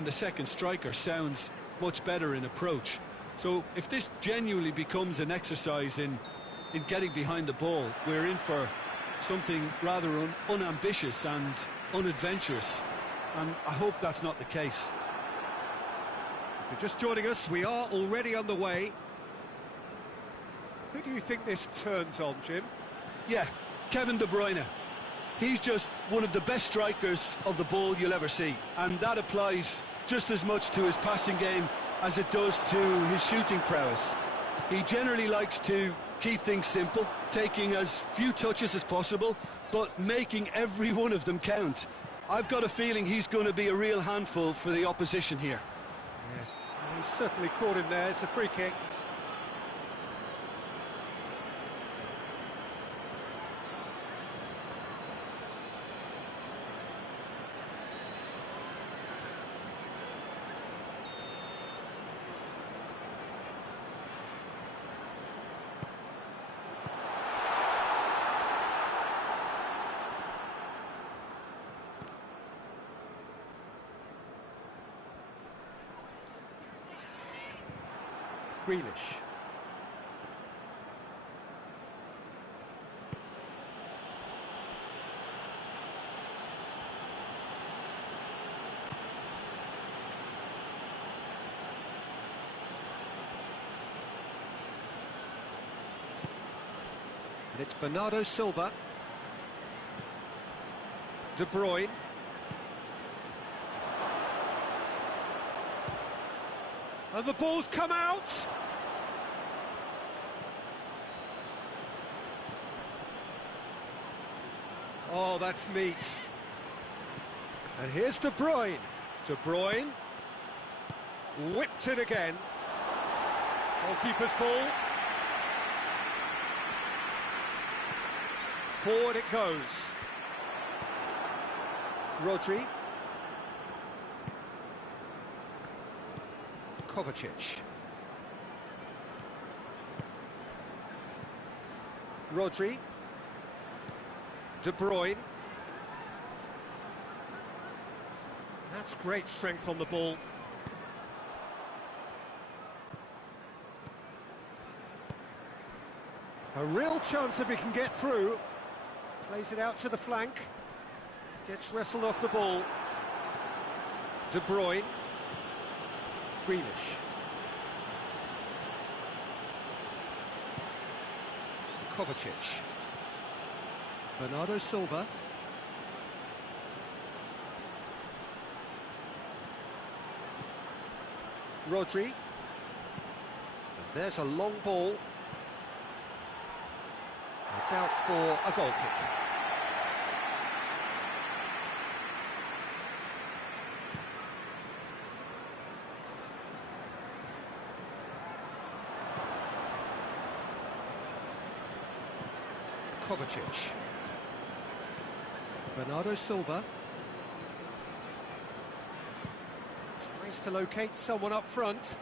and the second striker sounds much better in approach. So if this genuinely becomes an exercise in getting behind the ball, we're in for something rather unambitious and unadventurous, and I hope that's not the case. If you're just joining us, we are already underway. Who do you think this turns on, Jim? Yeah, Kevin De Bruyne. He's just one of the best strikers of the ball you'll ever see, and that applies just as much to his passing game as it does to his shooting prowess. He generally likes to keep things simple, taking as few touches as possible, but making every one of them count. I've got a feeling he's going to be a real handful for the opposition here. Yes, he's certainly caught him there. It's a free kick. Grealish. And it's Bernardo Silva. De Bruyne. And the ball's come out! Oh, that's neat. And here's De Bruyne. De Bruyne. Whipped it again. Goalkeeper's ball. Forward it goes. Rodri. Kovacic. Rodri. De Bruyne. That's great strength on the ball. A real chance if he can get through. Plays it out to the flank. Gets wrestled off the ball. De Bruyne. Grealish. Kovacic. Bernardo Silva. Rodri. And there's a long ball. It's out for a goal kick. Kovacic. Bernardo Silva. Tries to locate someone up front.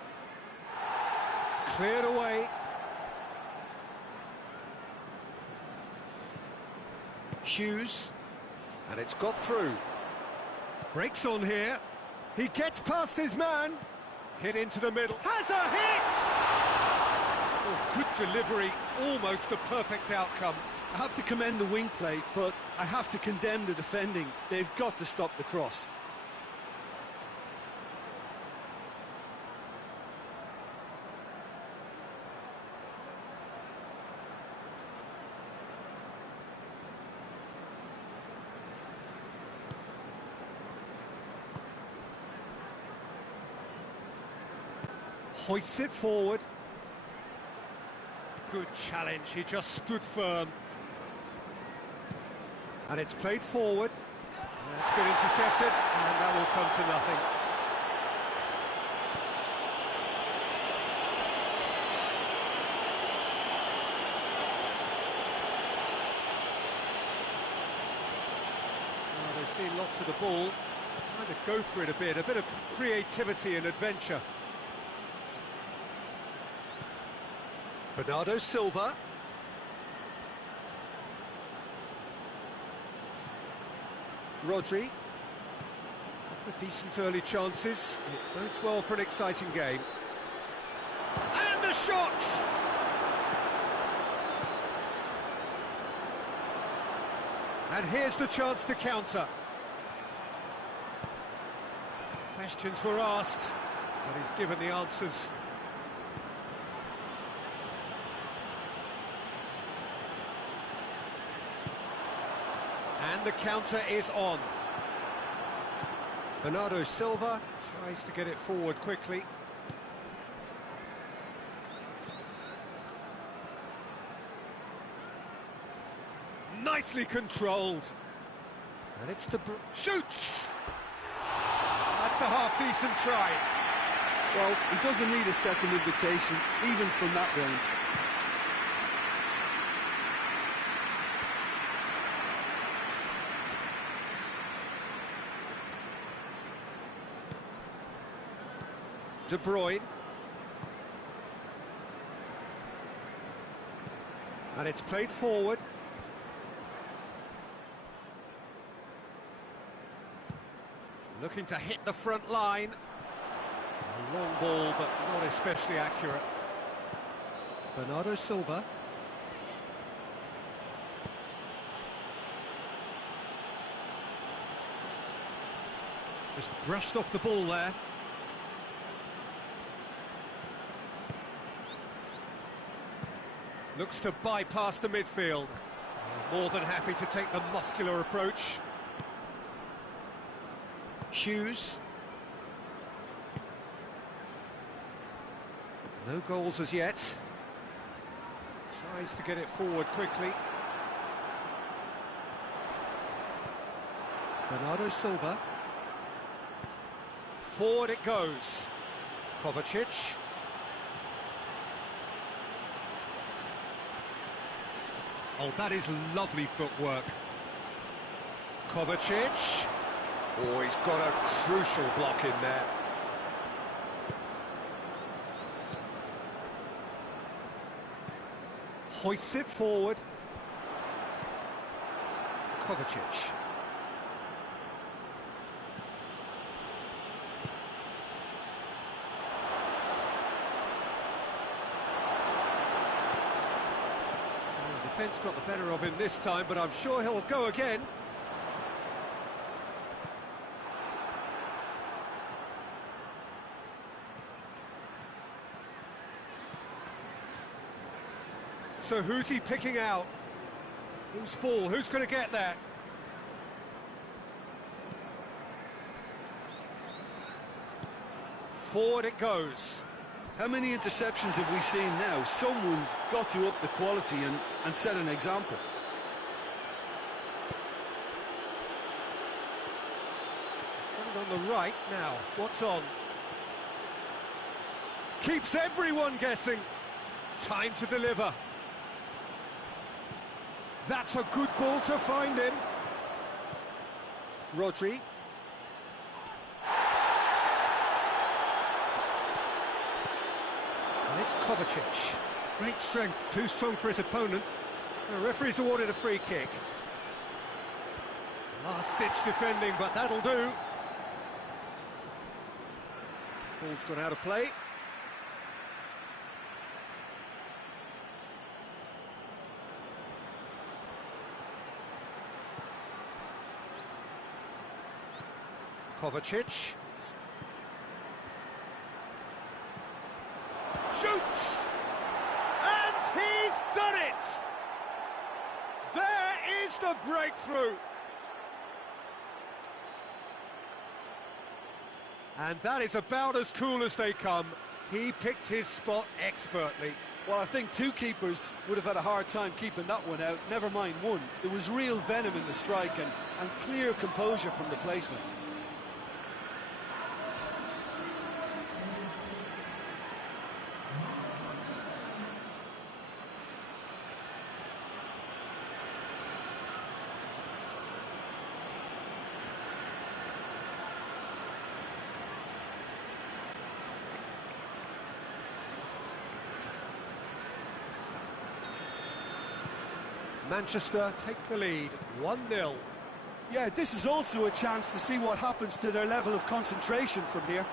Cleared away. Hughes. And it's got through. Breaks on here. He gets past his man. Hit into the middle. Has a hit! Oh, good delivery. Almost a perfect outcome. I have to commend the wing play, but I have to condemn the defending. They've got to stop the cross. Hoists it forward. Good challenge, he just stood firm. And it's played forward. That's been intercepted, and that will come to nothing. Well, they've seen lots of the ball. Time to go for it a bit of creativity and adventure. Bernardo Silva. Rodri. Decent early chances. It bodes well for an exciting game. And the shot! And here's the chance to counter. Questions were asked, but he's given the answers. And the counter is on. Bernardo Silva tries to get it forward quickly. Nicely controlled. And it's the... shoots! That's a half-decent try. Well, he doesn't need a second invitation, even from that range. De Bruyne. And it's played forward. Looking to hit the front line. A long ball, but not especially accurate. Bernardo Silva. Just brushed off the ball there. Looks to bypass the midfield. More than happy to take the muscular approach. Hughes. No goals as yet. Tries to get it forward quickly. Bernardo Silva. Forward it goes. Kovacic. Oh, that is lovely footwork. Kovacic. Oh, he's got a crucial block in there. Hoists it forward. Kovacic. Defence got the better of him this time, but I'm sure he'll go again. So who's he picking out? Whose ball? Who's going to get there? Forward it goes. How many interceptions have we seen now? Someone's got to up the quality and set an example. He's got it on the right now. What's on? Keeps everyone guessing. Time to deliver. That's a good ball to find him. Rodri. And it's Kovacic. Great strength, too strong for his opponent. The referee's awarded a free kick. Last-ditch defending, but that'll do. Ball's gone out of play. Kovacic. Shoots! And he's done it! There is the breakthrough! And that is about as cool as they come. He picked his spot expertly. Well, I think two keepers would have had a hard time keeping that one out, never mind one. There was real venom in the strike and clear composure from the placement. Manchester take the lead, 1-0. Yeah, this is also a chance to see what happens to their level of concentration from here.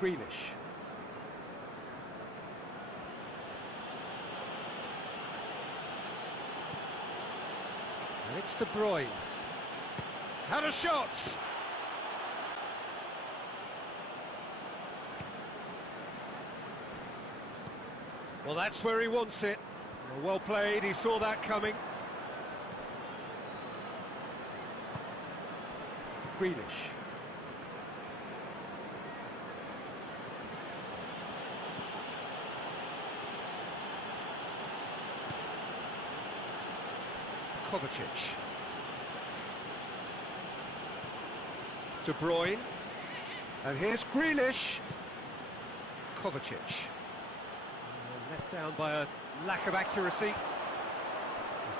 Grealish. And it's De Bruyne. Had a shot! Well, that's where he wants it. Well played, he saw that coming. Grealish. Kovacic. De Bruyne. And here's Grealish. Kovacic. Let down by a lack of accuracy.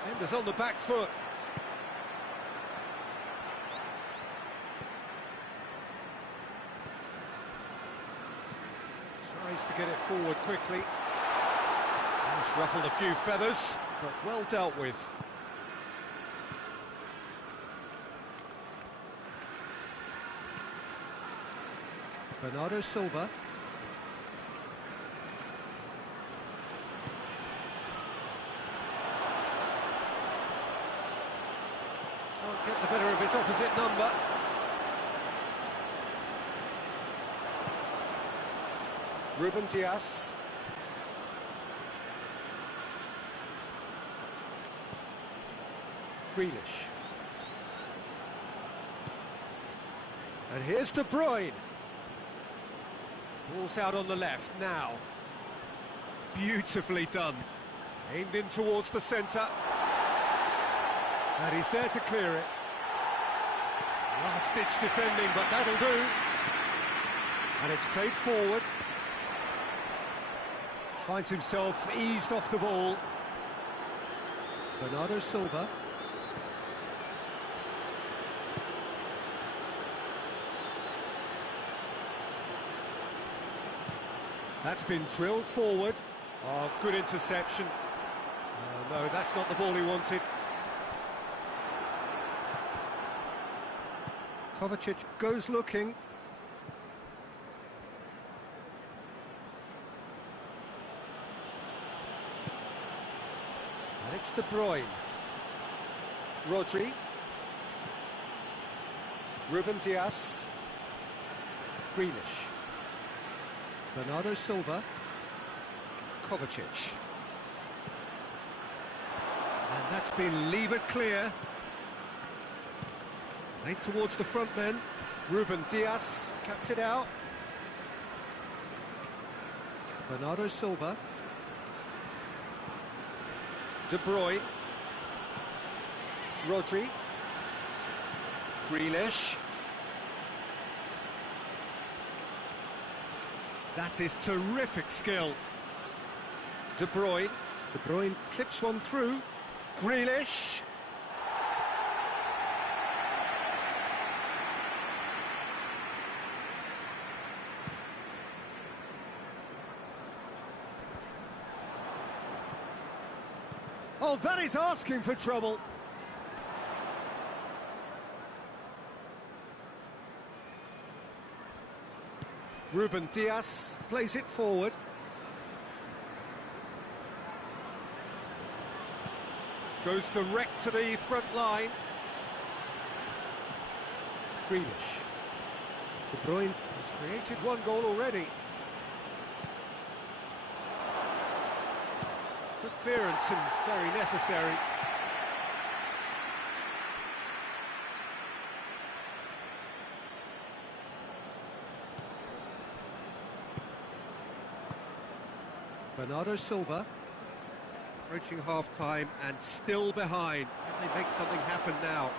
Defenders on the back foot. Tries to get it forward quickly. It's ruffled a few feathers, but well dealt with. Bernardo Silva. Can't get the better of his opposite number. Ruben Dias. Grealish. And here's De Bruyne. Ball's out on the left now. Beautifully done. Aimed in towards the centre. And he's there to clear it. Last-ditch defending, but that'll do. And it's played forward. Finds himself eased off the ball. Bernardo Silva. That's been drilled forward. Oh, good interception. Oh, no, that's not the ball he wanted. Kovacic goes looking. And it's De Bruyne. Rodri. Ruben Dias. Grealish. Bernardo Silva. Kovacic. And that's been levered clear. Played towards the front men. Ruben Dias cuts it out. Bernardo Silva. De Bruyne. Rodri. Grealish. That is terrific skill. De Bruyne. De Bruyne clips one through. Grealish. Oh, that is asking for trouble. Ruben Dias plays it forward. Goes direct to the front line. Grealish. De Bruyne has created one goal already. Good clearance and very necessary. Bernardo Silva. Approaching half-time and still behind. Can they make something happen now?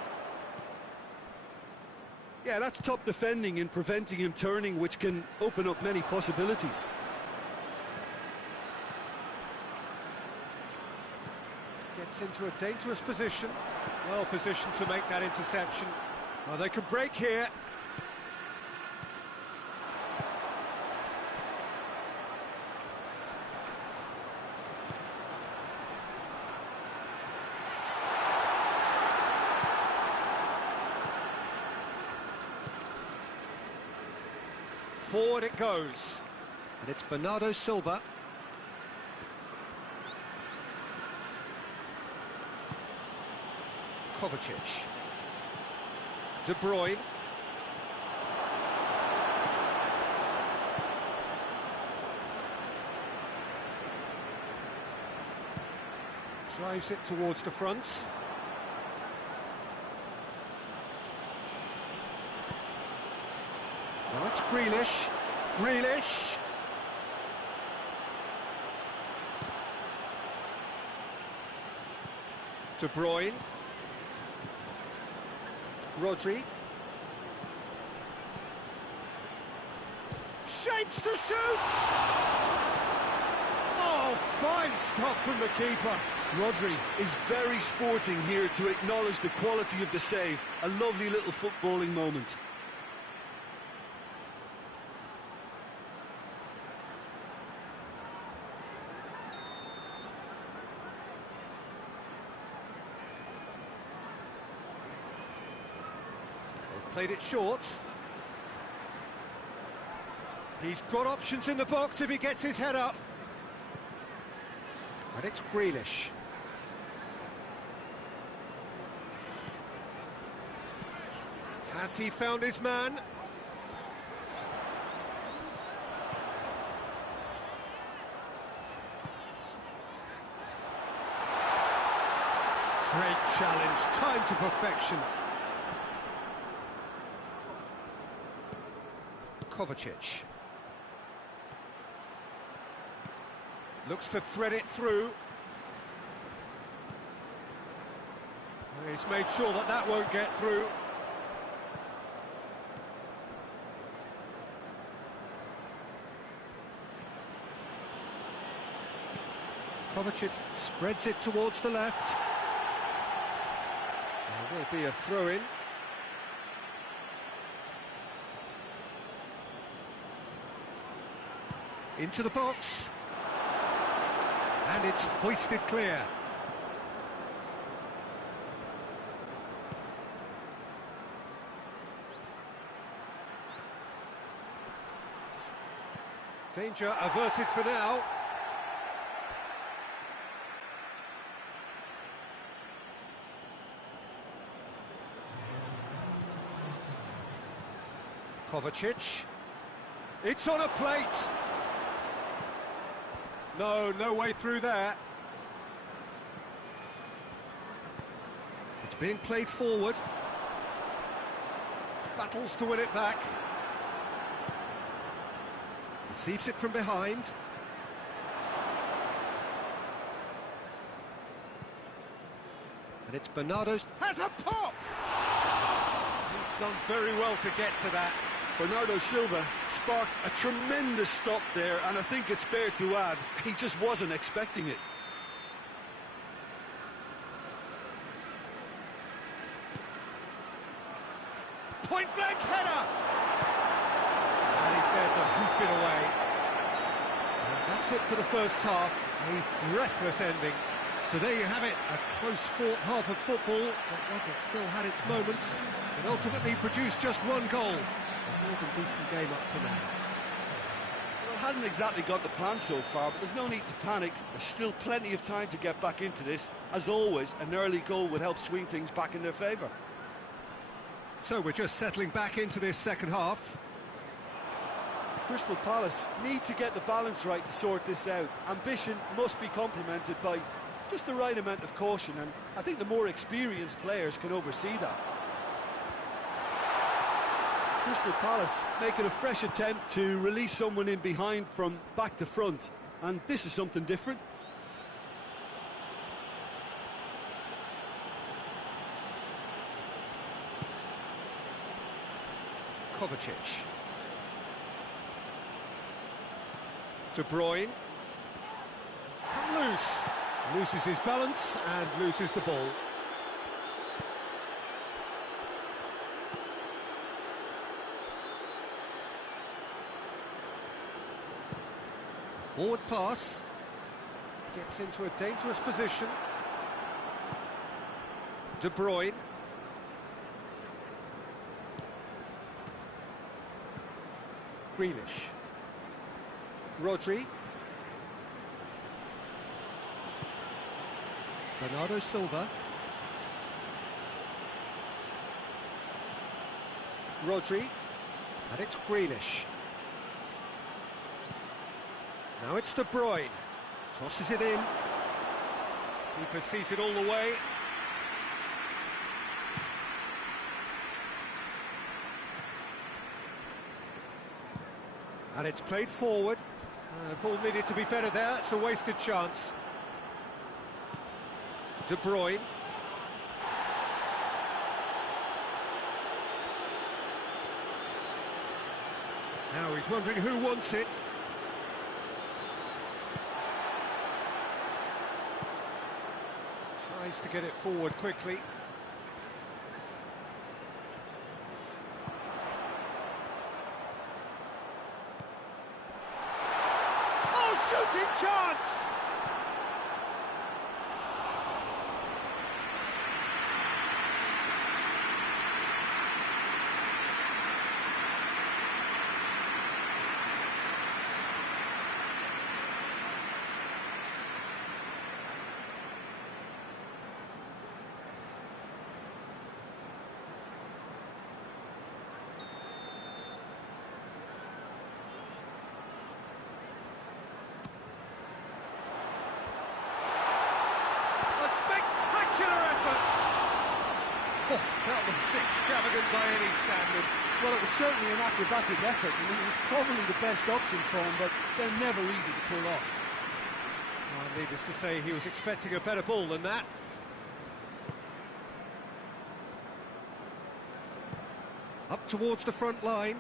Yeah, that's top defending and preventing him turning, which can open up many possibilities. Gets into a dangerous position. Well positioned to make that interception. Well, they could break here. Forward it goes. And it's Bernardo Silva. Kovacic. De Bruyne. Drives it towards the front. Now it's Grealish. Grealish. De Bruyne. Rodri. Shapes to shoot! Oh, fine stop from the keeper. Rodri is very sporting here to acknowledge the quality of the save. A lovely little footballing moment. They've played it short. He's got options in the box if he gets his head up. And it's Grealish. Has he found his man? Great challenge, time to perfection. Kovacic. Looks to thread it through. He's made sure that that won't get through. Kovacic spreads it towards the left. There will be a throw-in. Into the box. And it's hoisted clear. Danger averted for now. Kovacic. It's on a plate. No way through there. It's being played forward. Battles to win it back. Receives it from behind. And it's Bernardo's... Has a pop! He's done very well to get to that. Bernardo Silva sparked a tremendous stop there, and I think it's fair to add, he just wasn't expecting it. Point-blank header! And he's there to hoof it away. And that's it for the first half, a breathless ending. So there you have it, a close-fought half of football, but one that still had its moments, and ultimately produced just one goal. A more than decent game up to now. Well, it hasn't exactly got the plan so far, but there's no need to panic. There's still plenty of time to get back into this. As always, an early goal would help swing things back in their favour. So we're just settling back into this second half. Crystal Palace need to get the balance right to sort this out. Ambition must be complemented by just the right amount of caution, and I think the more experienced players can oversee that. Crystal Palace making a fresh attempt to release someone in behind from back to front, and this is something different. Kovacic. De Bruyne. It's come loose. Loses his balance and loses the ball. Forward pass. Gets into a dangerous position. De Bruyne. Grealish. Rodri. Bernardo Silva. Rodri. And it's Grealish. Now it's De Bruyne. Crosses it in. Keeper sees it all the way. And it's played forward. Ball needed to be better there. It's a wasted chance. De Bruyne. Now he's wondering who wants it. Tries to get it forward quickly. Oh, shooting chance! That was extravagant by any standard. Well, it was certainly an acrobatic effort. I mean, it was probably the best option for him, but they're never easy to pull off. Well, needless to say, he was expecting a better ball than that. Up towards the front line.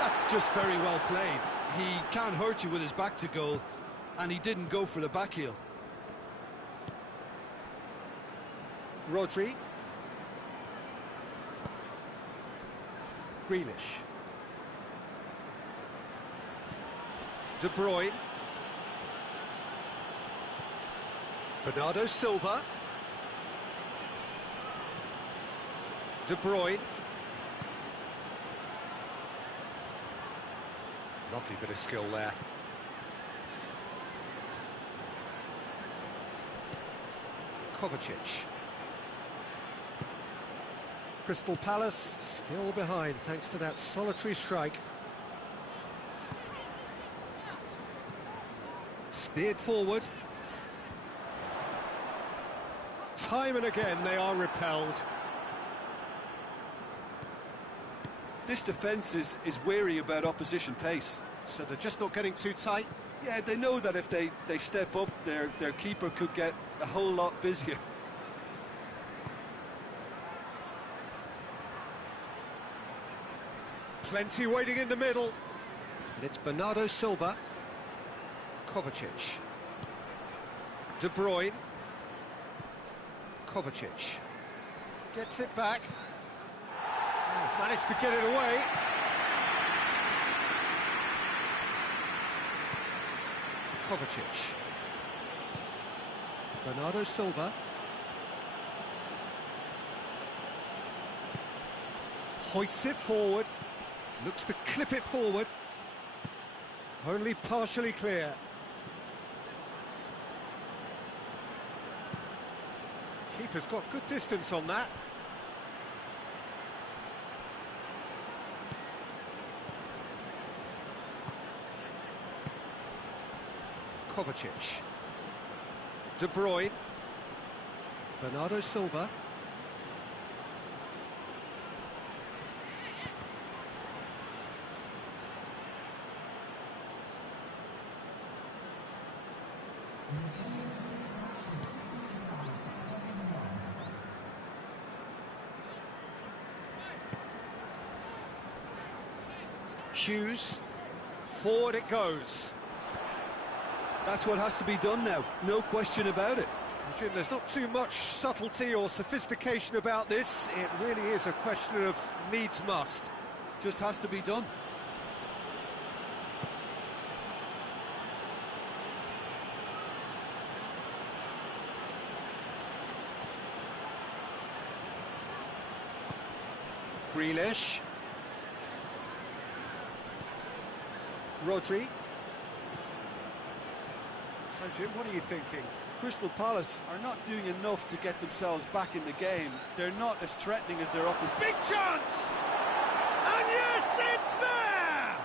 That's just very well played. He can't hurt you with his back to goal, and he didn't go for the back heel. Rodri. Grealish. De Bruyne. Bernardo Silva. De Bruyne. Lovely bit of skill there. Kovacic. Crystal Palace still behind thanks to that solitary strike. Steered forward. Time and again they are repelled. This defence is wary about opposition pace. So they're just not getting too tight? Yeah, they know that if they step up, their keeper could get a whole lot busier. Plenty waiting in the middle. And it's Bernardo Silva. Kovacic. De Bruyne. Kovacic. Gets it back. Oh, managed to get it away. Kovacic. Bernardo Silva. Hoists it forward. Looks to clip it forward. Only partially clear. Keeper's got good distance on that. Kovacic. De Bruyne. Bernardo Silva. Hughes, forward it goes. That's what has to be done now, no question about it. Jim, there's not too much subtlety or sophistication about this. It really is a question of needs must. Just has to be done. Grealish. Rodri. So, Jim, what are you thinking? Crystal Palace are not doing enough to get themselves back in the game. They're not as threatening as their opposition. Big chance! And yes, it's there!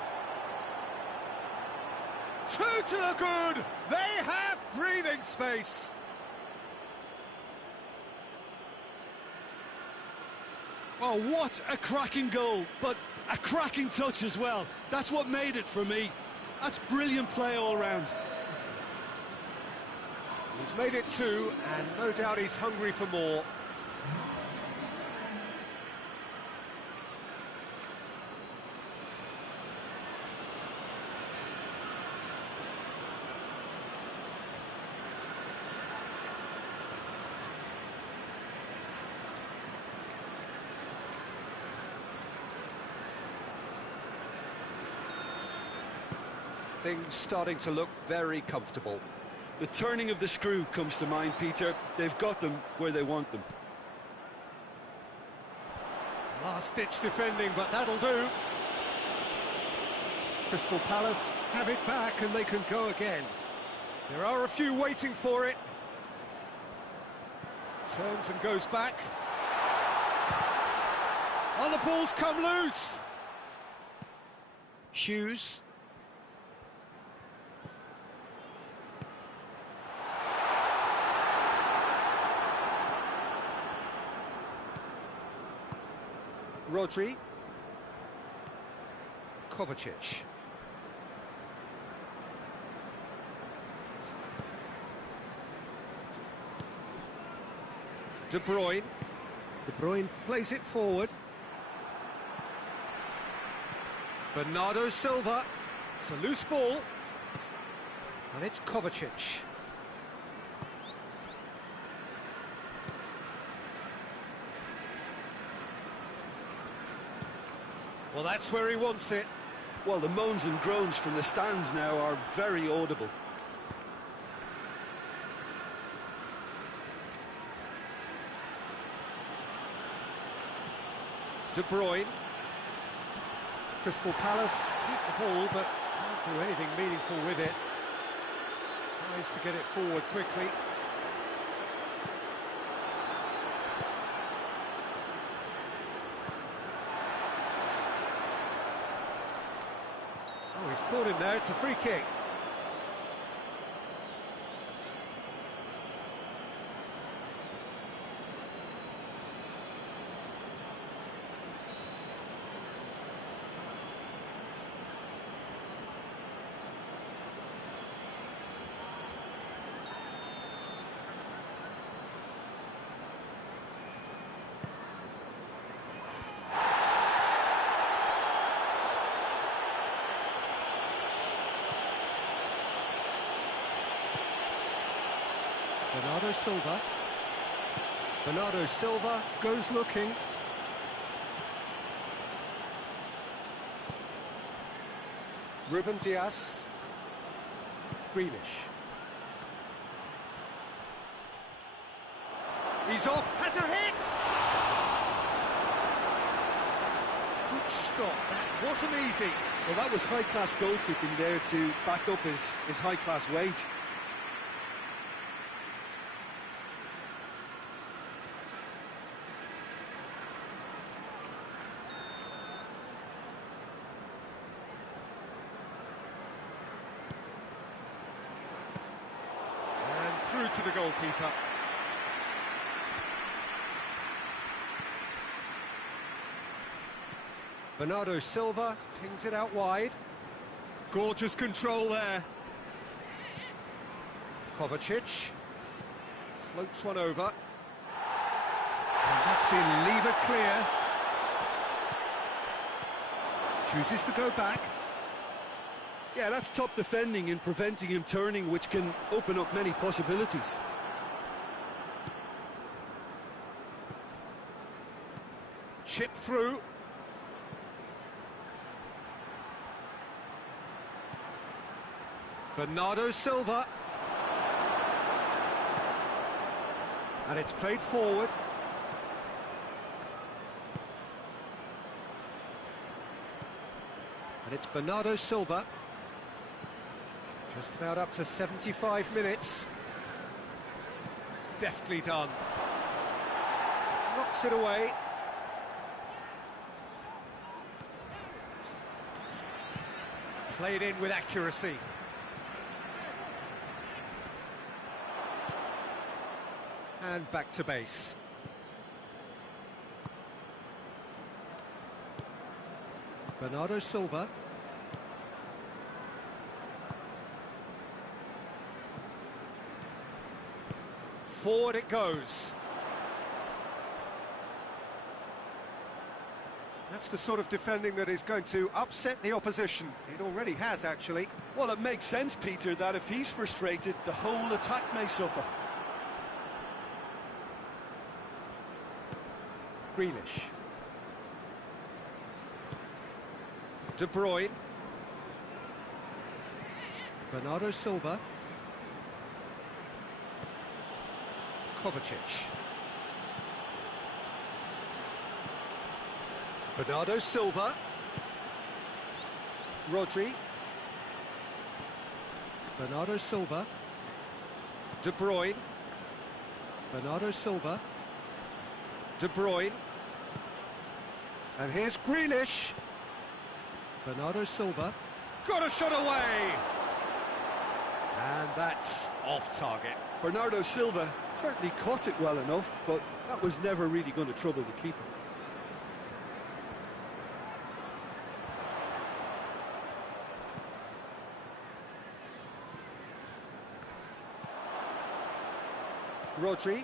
Two to the good! They have breathing space! Oh, what a cracking goal, but a cracking touch as well. That's what made it for me. That's brilliant play all round. He's made it two, and no doubt he's hungry for more. Things starting to look very comfortable. The turning of the screw comes to mind, Peter. They've got them where they want them. Last-ditch defending, but that'll do. Crystal Palace have it back and they can go again. There are a few waiting for it. Turns and goes back. Oh, the ball's come loose. Hughes. Rodri. Kovacic. De Bruyne. De Bruyne plays it forward. Bernardo Silva. It's a loose ball. And it's Kovacic. Well, that's where he wants it. Well, the moans and groans from the stands now are very audible. De Bruyne. Crystal Palace keep the ball, but can't do anything meaningful with it. Tries to get it forward quickly. Oh, he's caught him there, it's a free kick. Bernardo Silva. Bernardo Silva goes looking. Ruben Dias. Grealish. He's off, has a hit! Good stop, that wasn't easy. Well, that was high-class goalkeeping there to back up his high-class wage. Through to the goalkeeper. Bernardo Silva pings it out wide. Gorgeous control there. Kovacic floats one over. And that's been levered clear. Chooses to go back. Yeah, that's top defending and preventing him turning, which can open up many possibilities. Chip through. Bernardo Silva. And it's played forward. And it's Bernardo Silva. Just about up to 75 minutes. Deftly done. Knocks it away. Played in with accuracy. And back to base. Bernardo Silva. Forward it goes. That's the sort of defending that is going to upset the opposition. It already has, actually. Well, it makes sense, Peter, that if he's frustrated, the whole attack may suffer. Grealish. De Bruyne. Bernardo Silva. Kovacic. Bernardo Silva. Rodri. Bernardo Silva. De Bruyne. Bernardo Silva. De Bruyne. And here's Grealish. Bernardo Silva. Got a shot away! And that's off target. Bernardo Silva certainly caught it well enough, but that was never really going to trouble the keeper. Rodri.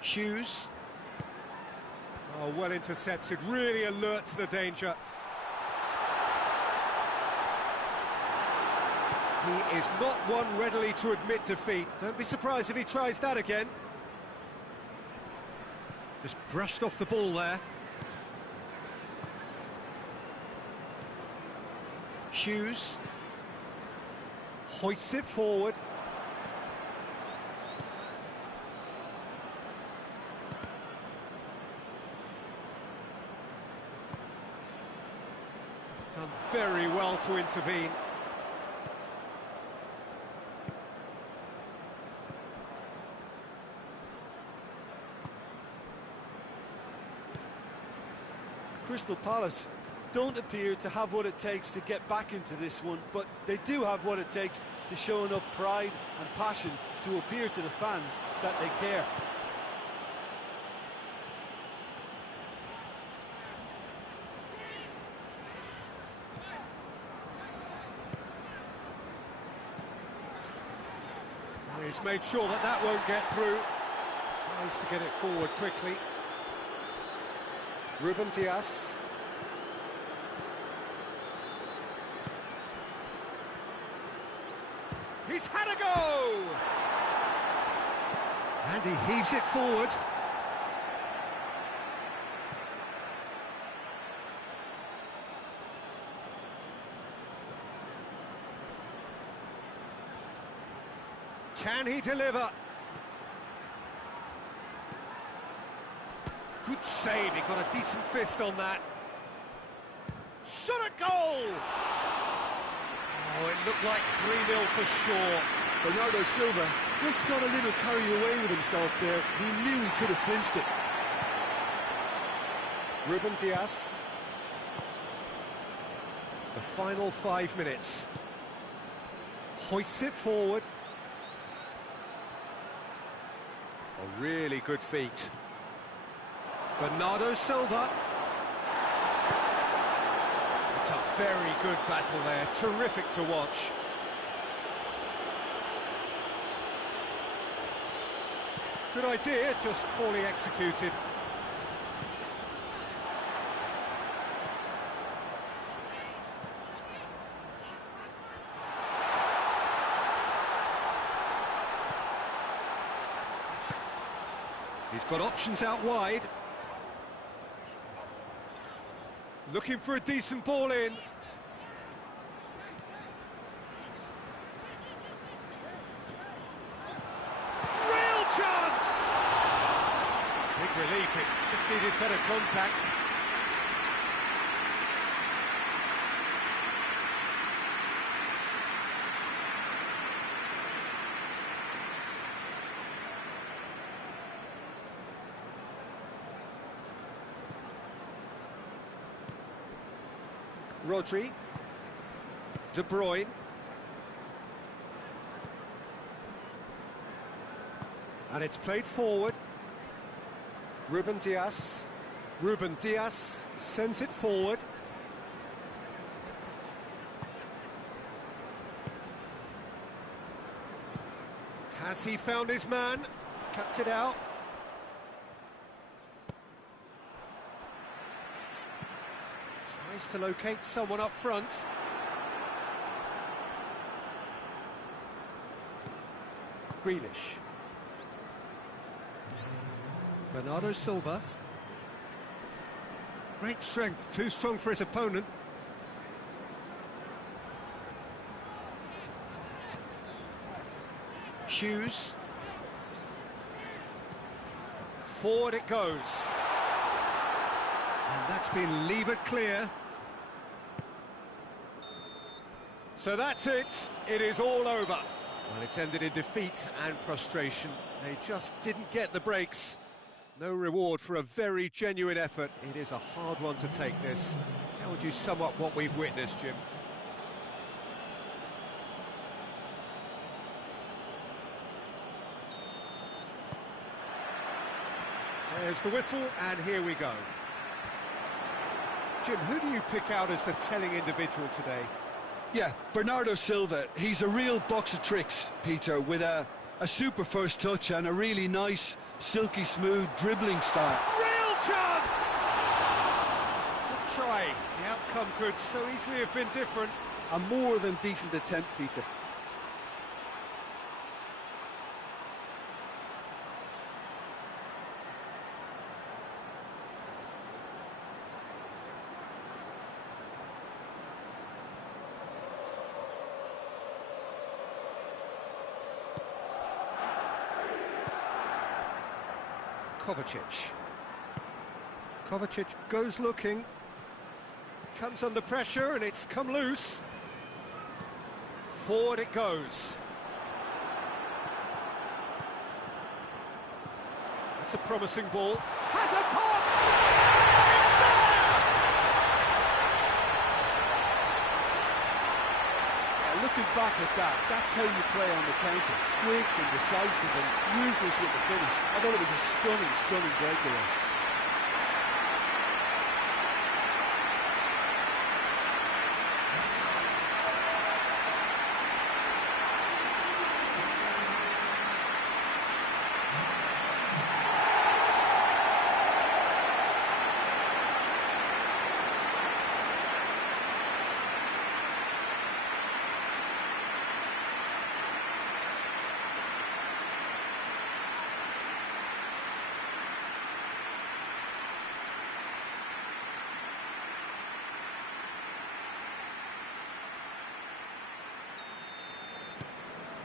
Hughes. Oh, well intercepted, really alert to the danger. He is not one readily to admit defeat. Don't be surprised if he tries that again. Just brushed off the ball there. Hughes. Hoists it forward. Done very well to intervene. Crystal Palace don't appear to have what it takes to get back into this one, but they do have what it takes to show enough pride and passion to appear to the fans that they care. He's made sure that that won't get through. Tries to get it forward quickly. Ruben Dias. He's had a go! And he heaves it forward. Can he deliver? Good save, he got a decent fist on that. Shot a goal! Oh, it looked like 3-0 for sure. Bernardo Silva just got a little carried away with himself there. He knew he could have clinched it. Ruben Dias. The final 5 minutes. Hoists it forward. A really good feat. Bernardo Silva. It's a very good battle there, terrific to watch. Good idea, just poorly executed. He's got options out wide. Looking for a decent ball in. Real chance! Big relief, it just needed better contact. Rodri, De Bruyne, and it's played forward. Ruben Dias sends it forward. Has he found his man? Cuts it out. Tries to locate someone up front. Grealish. Bernardo Silva. Great strength, too strong for his opponent. Hughes. Forward it goes. And that's been levered clear. So that's it. It is all over. Well, it's ended in defeat and frustration. They just didn't get the breaks. No reward for a very genuine effort. It is a hard one to take, this. How would you sum up what we've witnessed, Jim? There's the whistle, and here we go. Jim, who do you pick out as the telling individual today? Yeah, Bernardo Silva. He's a real box of tricks, Peter, with a super first touch and a really nice, silky smooth dribbling style. Real chance! Good try. The outcome could so easily have been different. A more than decent attempt, Peter. Kovacic goes looking, comes under pressure, and it's come loose. Forward it goes. That's a promising ball. Has a pop! It's there! Yeah, looking back at that, that's how you play on the counter. Quick and decisive and ruthless with the finish. I thought it was a stunning breakaway.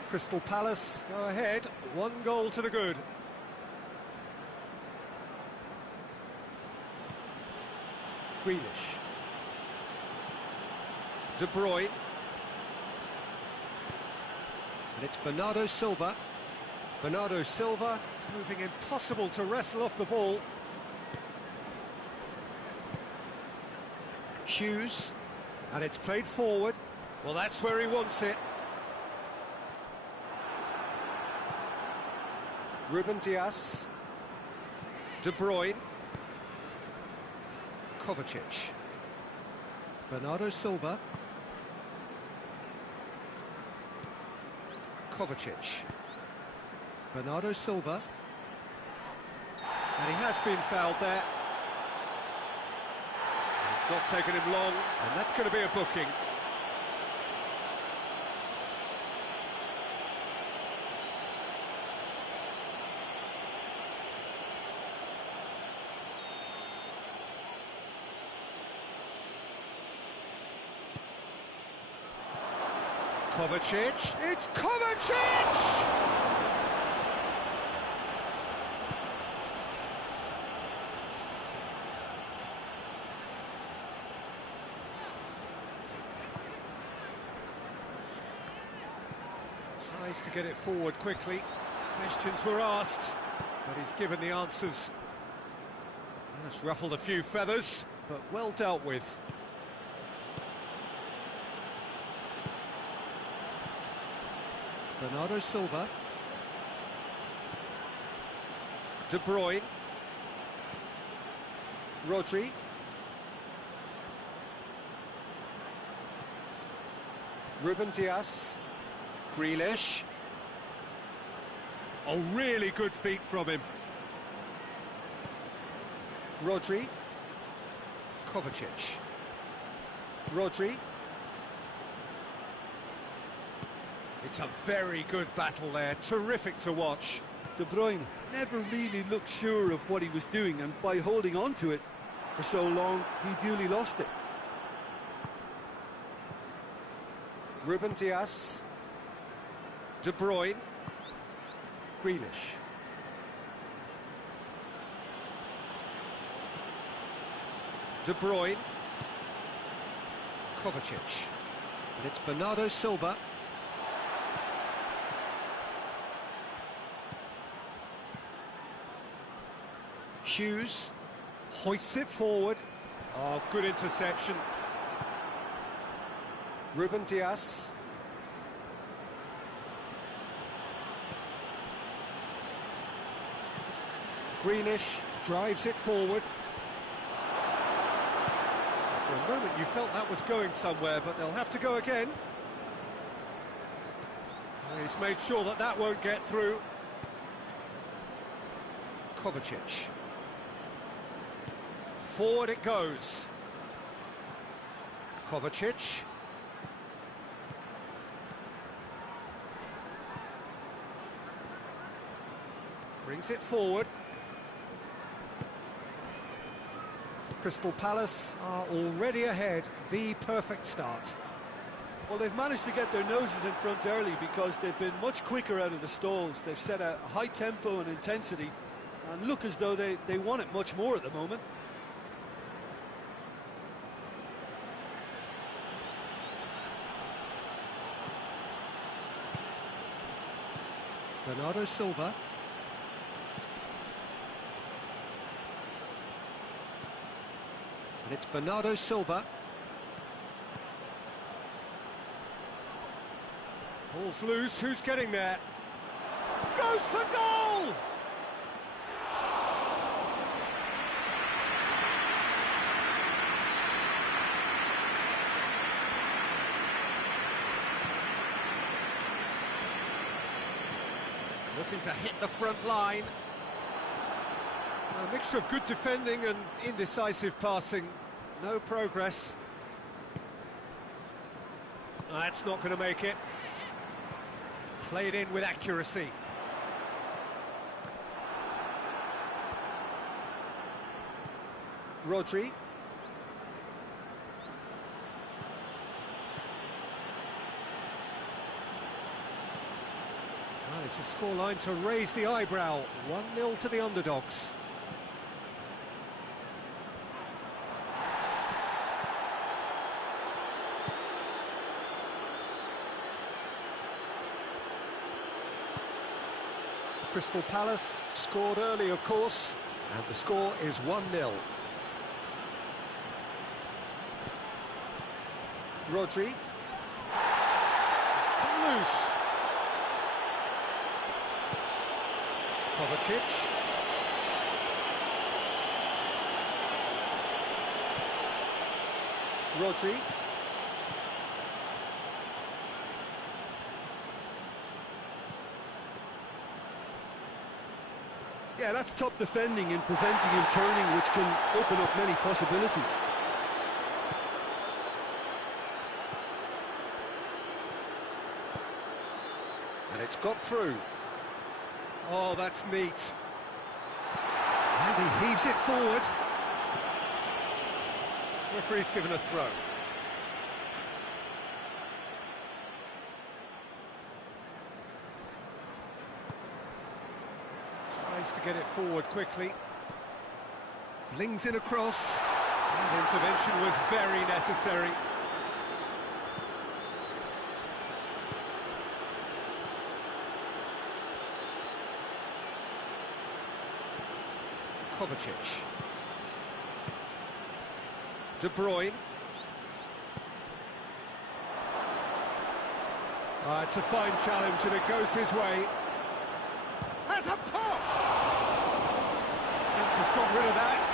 Crystal Palace go ahead, 1 goal to the good. Grealish. De Bruyne. And it's Bernardo Silva. Bernardo Silva proving impossible to wrestle off the ball. Hughes. And it's played forward. Well, that's where he wants it. Ruben Dias, De Bruyne, Kovacic, Bernardo Silva, Kovacic, Bernardo Silva, and he has been fouled there. It's not taken him long, and that's going to be a booking. Kovacic, it's Kovacic! Tries to get it forward quickly. Questions were asked, but he's given the answers. That's ruffled a few feathers, but well dealt with. Bernardo Silva. De Bruyne. Rodri. Ruben Dias. Grealish. Oh, really good feet from him. Rodri. Kovacic. Rodri. It's a very good battle there, terrific to watch. De Bruyne never really looked sure of what he was doing, and by holding on to it for so long, he duly lost it. Ruben Dias. De Bruyne. Grealish. De Bruyne. Kovacic. And it's Bernardo Silva. Hughes hoists it forward. Oh, good interception. Ruben Dias. Grealish drives it forward. For a moment you felt that was going somewhere, but they'll have to go again. He's made sure that that won't get through. Kovacic. Forward it goes. Kovacic. Brings it forward. Crystal Palace are already ahead. The perfect start. Well, they've managed to get their noses in front early because they've been much quicker out of the stalls. They've set a high tempo and intensity and look as though they want it much more at the moment. Bernardo Silva. And it's Bernardo Silva. Ball's loose, who's getting there? Goes for goal! Looking to hit the front line. A mixture of good defending and indecisive passing. No progress. That's not going to make it. Played in with accuracy. Rodri. Well, it's a scoreline to raise the eyebrow. 1-0 to the underdogs. Crystal Palace scored early, of course, and the score is 1-0. Rodri. It's come loose. Kovacic. Rodri. Yeah, that's top defending and preventing him turning, which can open up many possibilities. And it's got through. Oh, that's neat. And he heaves it forward. Referee's given a throw. Tries to get it forward quickly. Flings in across. That intervention was very necessary. Kovacic. De Bruyne. It's a fine challenge and it goes his way. Has a pop! Vince has got rid of that.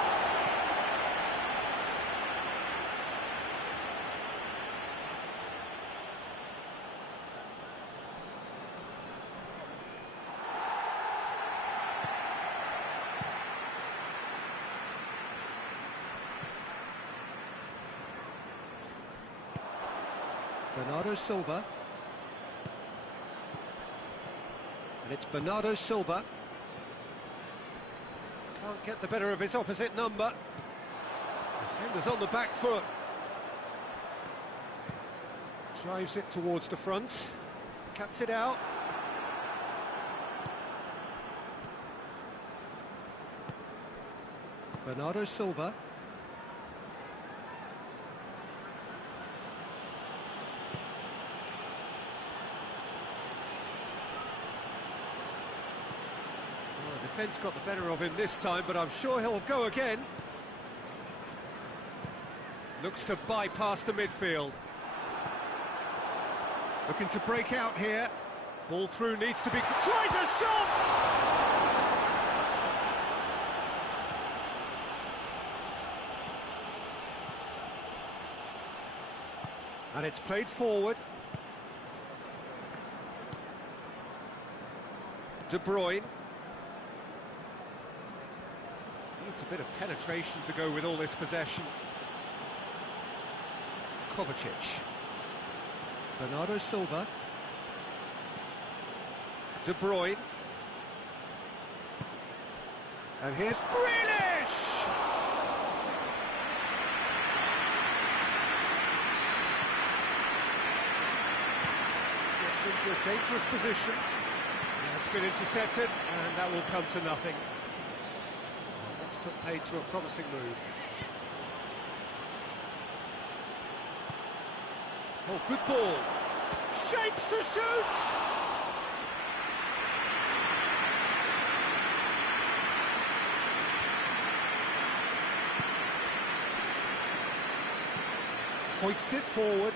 Bernardo Silva. And it's Bernardo Silva. Can't get the better of his opposite number. Defender's on the back foot. Drives it towards the front. Cuts it out. Bernardo Silva. Defence got the better of him this time, but I'm sure he'll go again. Looks to bypass the midfield. Looking to break out here. Ball through needs to be... Tries a shot! And it's played forward. De Bruyne. Needs a bit of penetration to go with all this possession. Kovacic. Bernardo Silva. De Bruyne. And here's Grealish! Gets into a dangerous position. That's been intercepted, and that will come to nothing. That's put paid to a promising move. Oh, good ball. Shapes to shoot! Hoists it forward.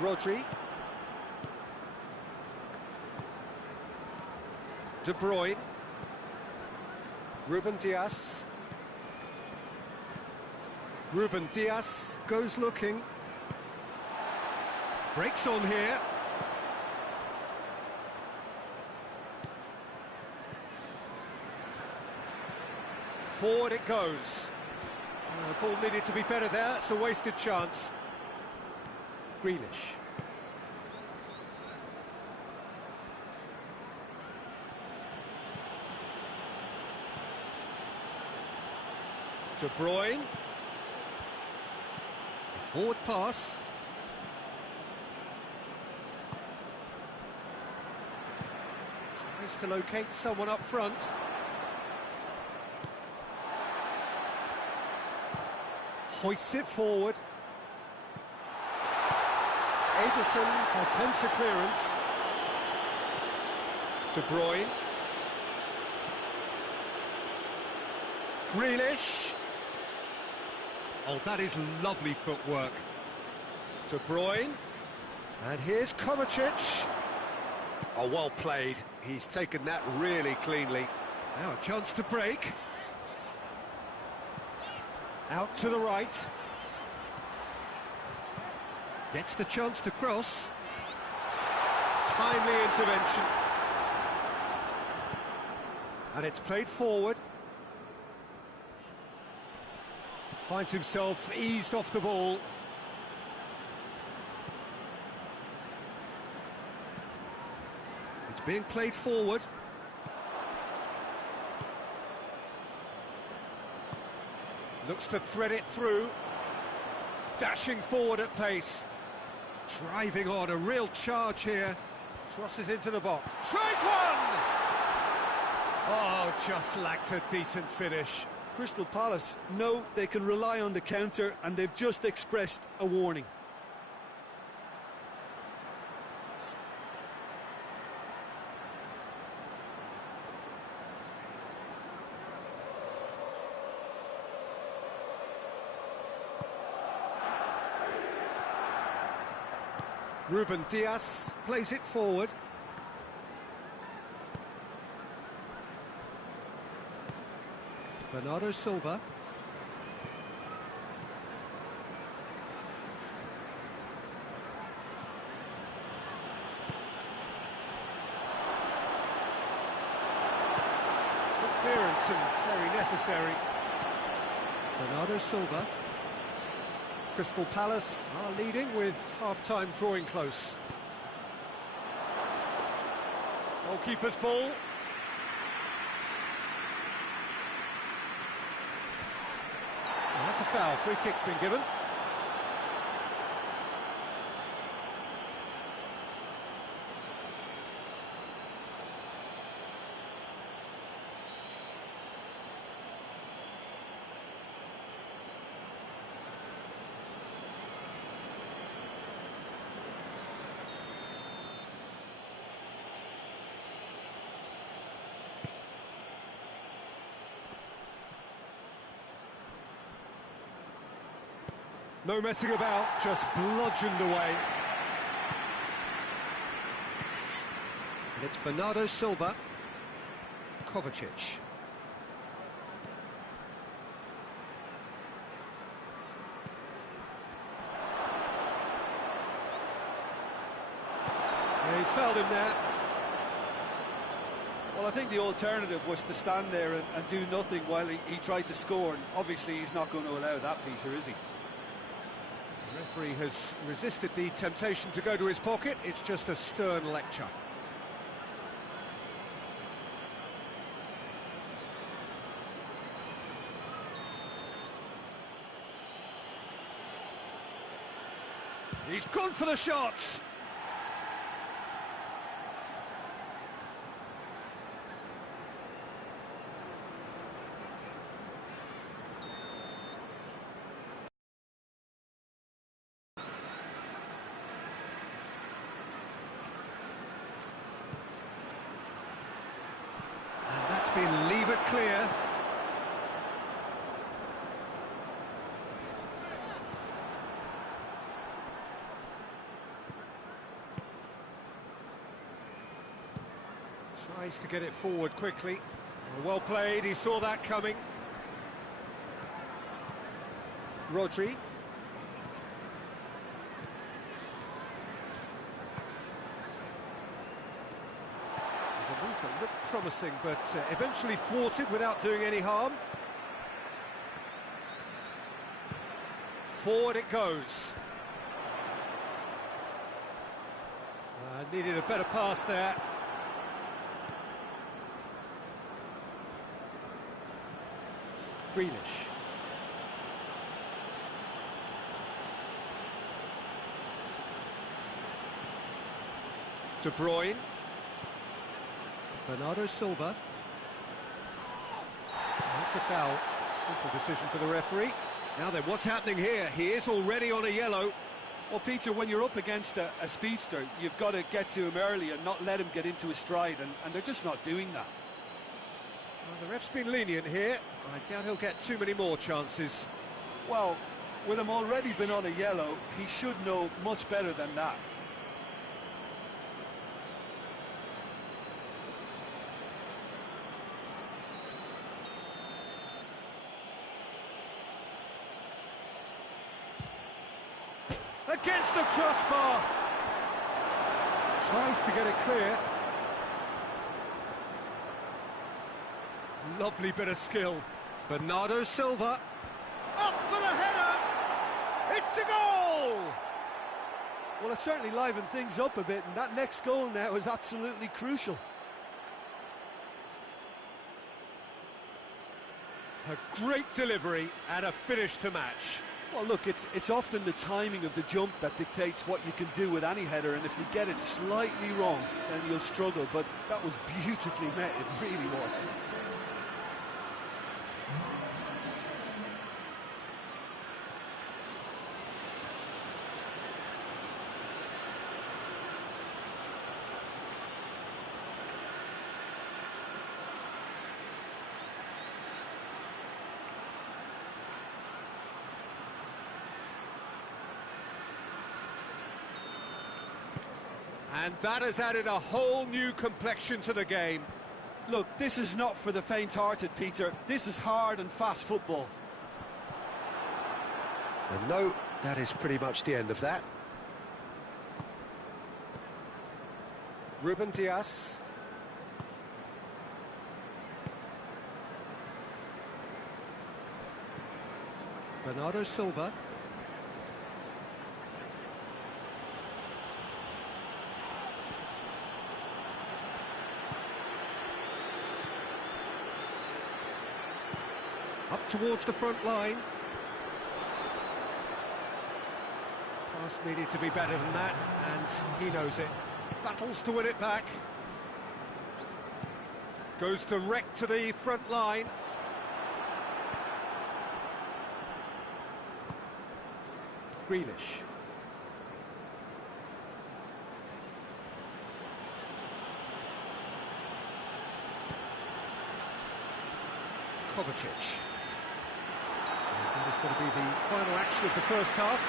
Rodri. De Bruyne. Ruben Dias. Ruben Dias goes looking. Breaks on here. Forward it goes. Ball needed to be better there. It's a wasted chance. Grealish. De Bruyne. Forward pass. Tries to locate someone up front. Hoists it forward. Ederson attempts a clearance. De Bruyne. Grealish. Oh, that is lovely footwork. De Bruyne. And here's Kovacic. Oh, well played. He's taken that really cleanly. Now a chance to break. Out to the right. Gets the chance to cross. Timely intervention. And it's played forward. Finds himself eased off the ball. It's being played forward. Looks to thread it through. Dashing forward at pace. Driving on, a real charge here. Crosses into the box. Tries one! Oh, just lacked a decent finish. Crystal Palace know they can rely on the counter, and they've just expressed a warning. Ruben Dias plays it forward. Bernardo Silva. Good clearance and very necessary. Bernardo Silva. Crystal Palace are leading with half-time drawing close. Goalkeeper's ball. Oh, that's a foul. Free kick's been given. No messing about, just bludgeoned away. And it's Bernardo Silva. Kovacic. Yeah, he's fouled him there. Well, I think the alternative was to stand there and do nothing while he tried to score, and obviously he's not going to allow that, Peter, is he? The referee has resisted the temptation to go to his pocket. It's just a stern lecture. He's gone for the shots. That's been levered clear. Tries to get it forward quickly. Well played, he saw that coming. Rodri. Looked promising, but eventually thwarted without doing any harm. Forward it goes. Needed a better pass there. Grealish. De Bruyne. Bernardo Silva. That's a foul. Simple decision for the referee. Now then, what's happening here? He is already on a yellow. Well, Peter, when you're up against a speedster, you've got to get to him early and not let him get into his stride, and they're just not doing that. Well, the ref's been lenient here. I doubt he'll get too many more chances. Well, with him already been on a yellow, he should know much better than that. Against the crossbar. Tries to get it clear. Lovely bit of skill. Bernardo Silva. Up for the header. It's a goal. Well, it certainly livened things up a bit, and that next goal now is absolutely crucial. A great delivery and a finish to match. Well, look, it's often the timing of the jump that dictates what you can do with any header, and if you get it slightly wrong, then you'll struggle. But that was beautifully met, it really was. And that has added a whole new complexion to the game. Look, this is not for the faint-hearted, Peter. This is hard and fast football. And no, that is pretty much the end of that. Ruben Dias. Bernardo Silva. Up towards the front line. Pass needed to be better than that, and he knows it. Battles to win it back. Goes direct to the front line. Grealish. Kovacic. That is going to be the final action of the first half.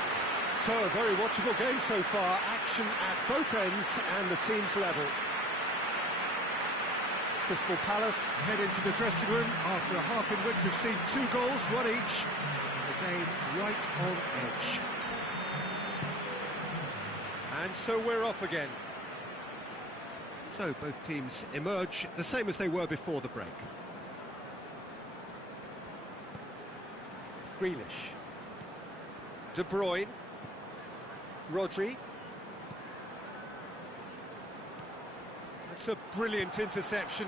So, a very watchable game so far. Action at both ends and the team's level. Crystal Palace head into the dressing room after a half in which we've seen 2 goals, 1 each. And the game right on edge. And so we're off again. So, both teams emerge the same as they were before the break. Grealish. De Bruyne. Rodri. That's a brilliant interception.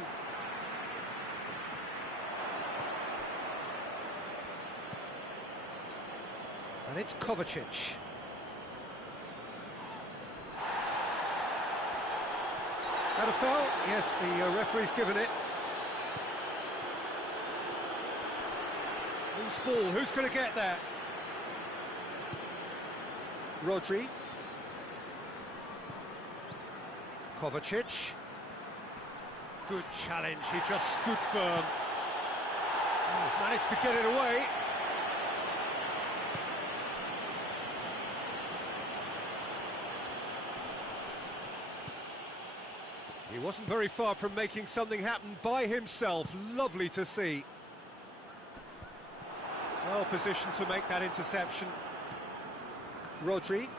And it's Kovacic. That a foul? Yes, the referee's given it. Loose ball, who's going to get that? Rodri. Kovacic. Good challenge, he just stood firm. Oh, managed to get it away. He wasn't very far from making something happen by himself. Lovely to see. Well positioned to make that interception. Rodri.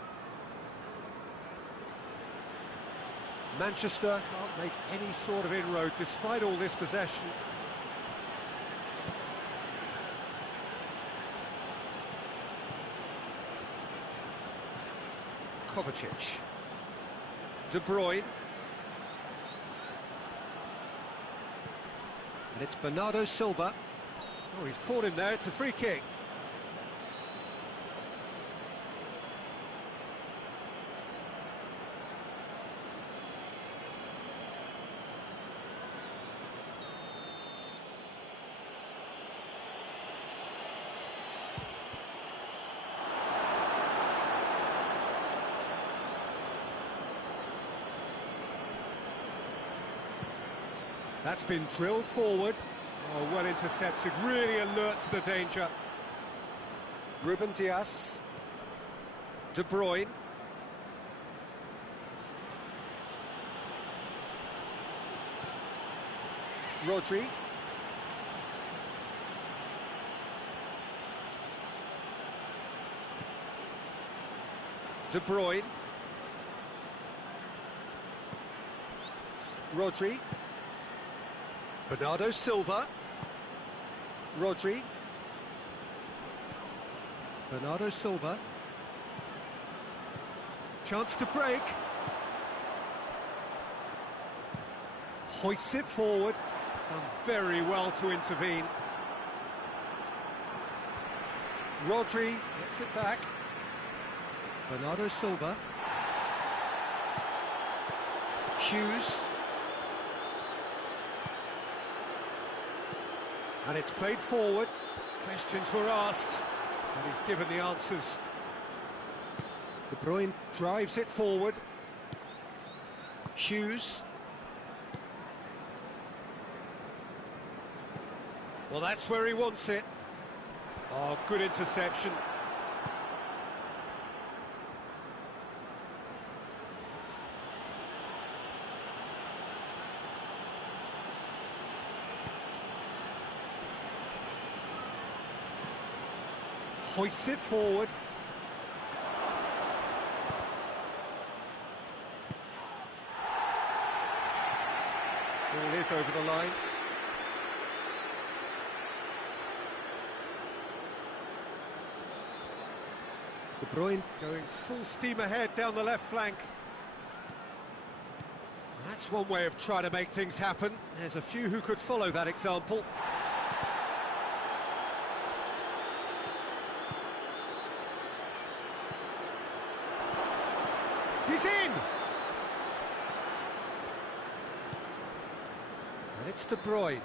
Manchester can't make any sort of inroad despite all this possession. Kovacic. De Bruyne. And it's Bernardo Silva. Oh, he's caught him there, it's a free kick. That's been drilled forward. Oh, well intercepted, really alert to the danger. Ruben Dias. De Bruyne. Rodri. De Bruyne. Rodri. Bernardo Silva. Rodri. Bernardo Silva. Chance to break. Hoists it forward. Done very well to intervene. Rodri gets it back. Bernardo Silva. Hughes. And it's played forward. Questions were asked, and he's given the answers. De Bruyne drives it forward. Hughes. Well, that's where he wants it. Oh, good interception. Hoists it forward. Ball is over the line. De Bruyne going full steam ahead down the left flank. That's one way of trying to make things happen. There's a few who could follow that example. He's in! And it's De Bruyne.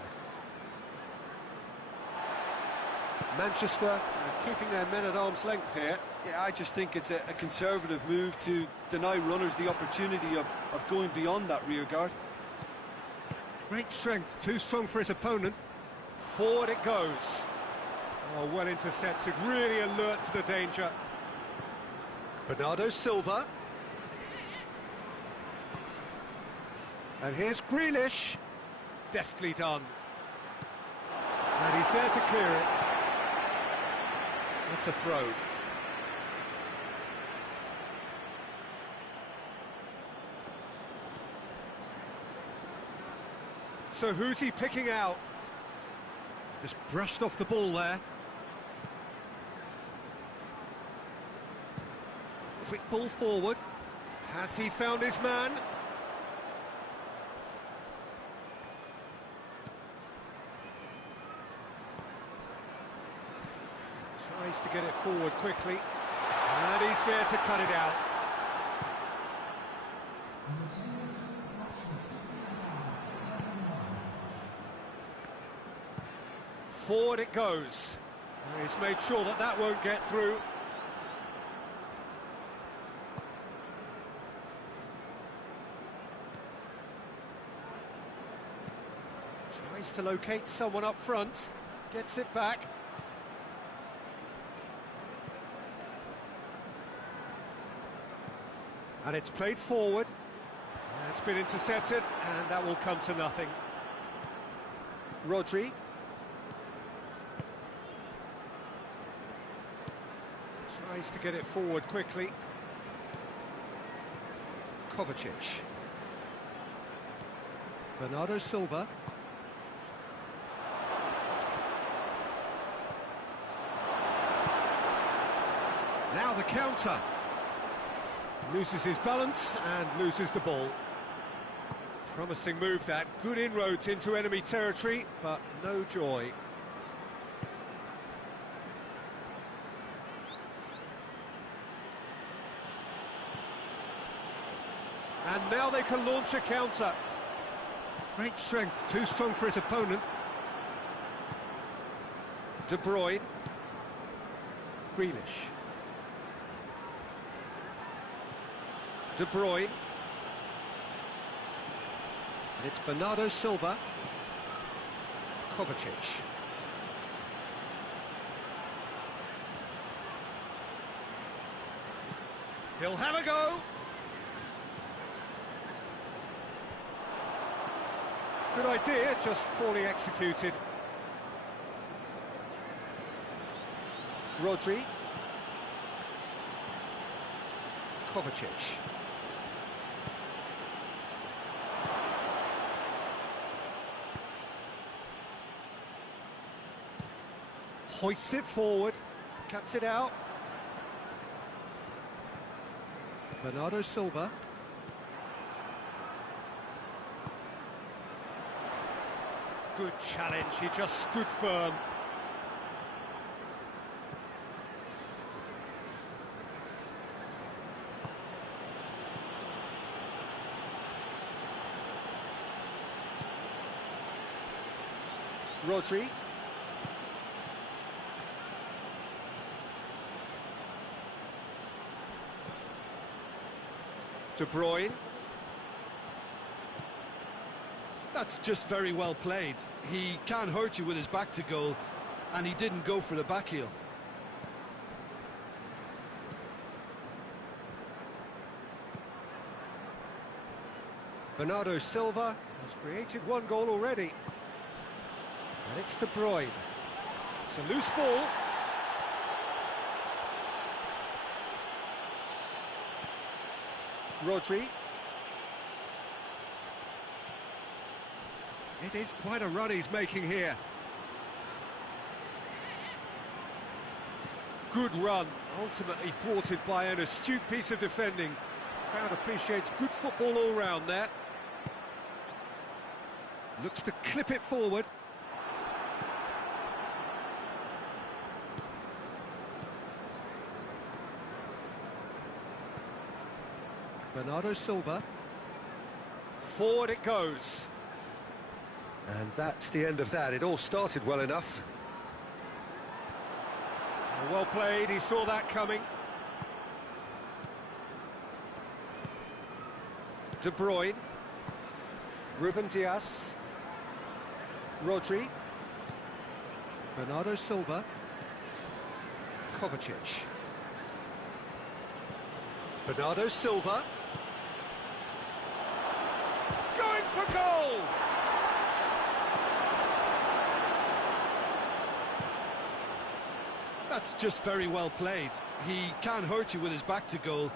Manchester keeping their men at arm's length here. Yeah, I just think it's a conservative move to deny runners the opportunity of going beyond that rear guard. Great strength, too strong for his opponent. Forward it goes. Oh, well intercepted, really alert to the danger. Bernardo Silva. And here's Grealish. Deftly done. And he's there to clear it. That's a throw. So who's he picking out? Just brushed off the ball there. Quick ball forward. Has he found his man? Tries to get it forward quickly. And he's there to cut it out. Forward it goes. He's made sure that that won't get through. Tries to locate someone up front. Gets it back. And it's played forward. It's been intercepted, and that will come to nothing. Rodri. Tries to get it forward quickly. Kovacic. Bernardo Silva. Now the counter. Loses his balance and loses the ball. Promising move that. Good inroads into enemy territory, but no joy. And now they can launch a counter. Great strength, too strong for his opponent. De Bruyne. Grealish. De Bruyne. And it's Bernardo Silva. Kovacic. He'll have a go. Good idea, just poorly executed. Rodri. Kovacic. Hoists it forward, cuts it out. Bernardo Silva. Good challenge, he just stood firm. Rodri. De Bruyne. That's just very well played. He can't hurt you with his back to goal, and he didn't go for the back heel. Bernardo Silva has created one goal already. And it's De Bruyne. It's a loose ball. Rodri. It is quite a run he's making here. Good run, ultimately thwarted by an astute piece of defending. Crowd appreciates good football all round there. Looks to clip it forward. Bernardo Silva. Forward it goes. And that's the end of that. It all started well enough. Well played, he saw that coming. De Bruyne. Ruben Dias. Rodri. Bernardo Silva. Kovacic. Bernardo Silva. Going for goal! That's just very well played. He can't hurt you with his back to goal,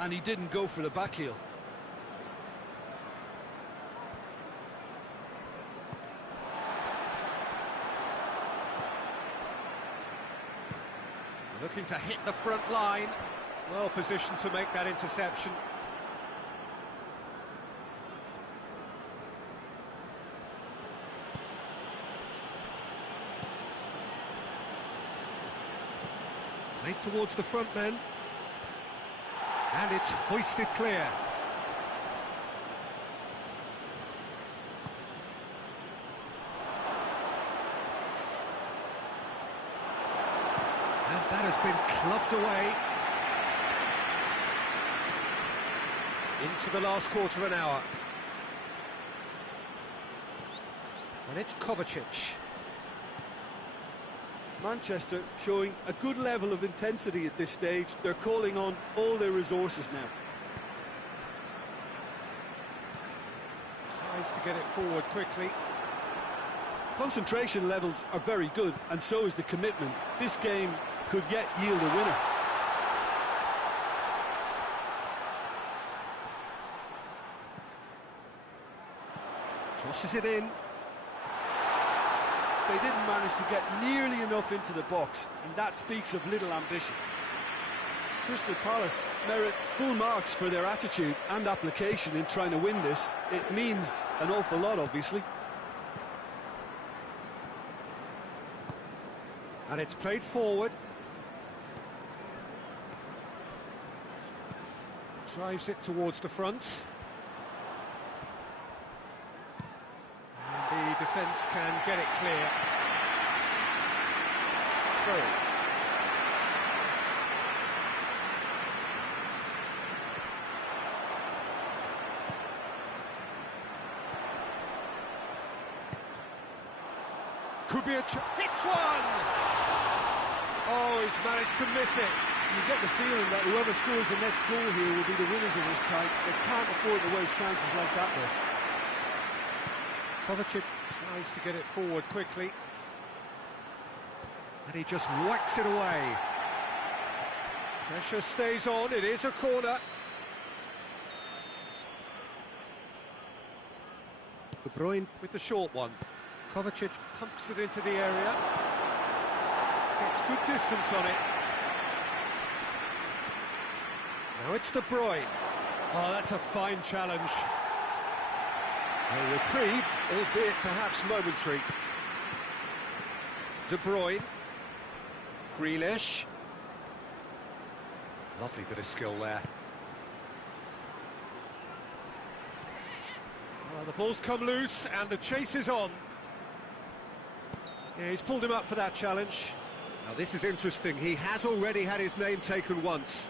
and he didn't go for the back heel. Looking to hit the front line. Well positioned to make that interception. Played towards the front men. And it's hoisted clear. And that has been clubbed away. Into the last quarter of an hour. And it's Kovacic. Manchester showing a good level of intensity at this stage. They're calling on all their resources now. Tries to get it forward quickly. Concentration levels are very good, and so is the commitment. This game could yet yield a winner. Crosses it in. They didn't manage to get nearly enough into the box, and that speaks of little ambition. Crystal Palace merit full marks for their attitude and application in trying to win this. It means an awful lot, obviously. And it's played forward. Drives it towards the front. And the defence can get it clear. Through. Could be a hits one! Oh, he's managed to miss it. You get the feeling that whoever scores the next goal here will be the winners of this tie. They can't afford to waste chances like that, though. Kovacic tries to get it forward quickly. And he just whacks it away. Pressure stays on, it is a corner. De Bruyne with the short one. Kovacic pumps it into the area. Gets good distance on it. Now it's De Bruyne. Oh, that's a fine challenge. A reprieve, albeit perhaps momentary. De Bruyne. Grealish. Lovely bit of skill there. Well, the ball's come loose and the chase is on. Yeah, he's pulled him up for that challenge. Now this is interesting, he has already had his name taken once.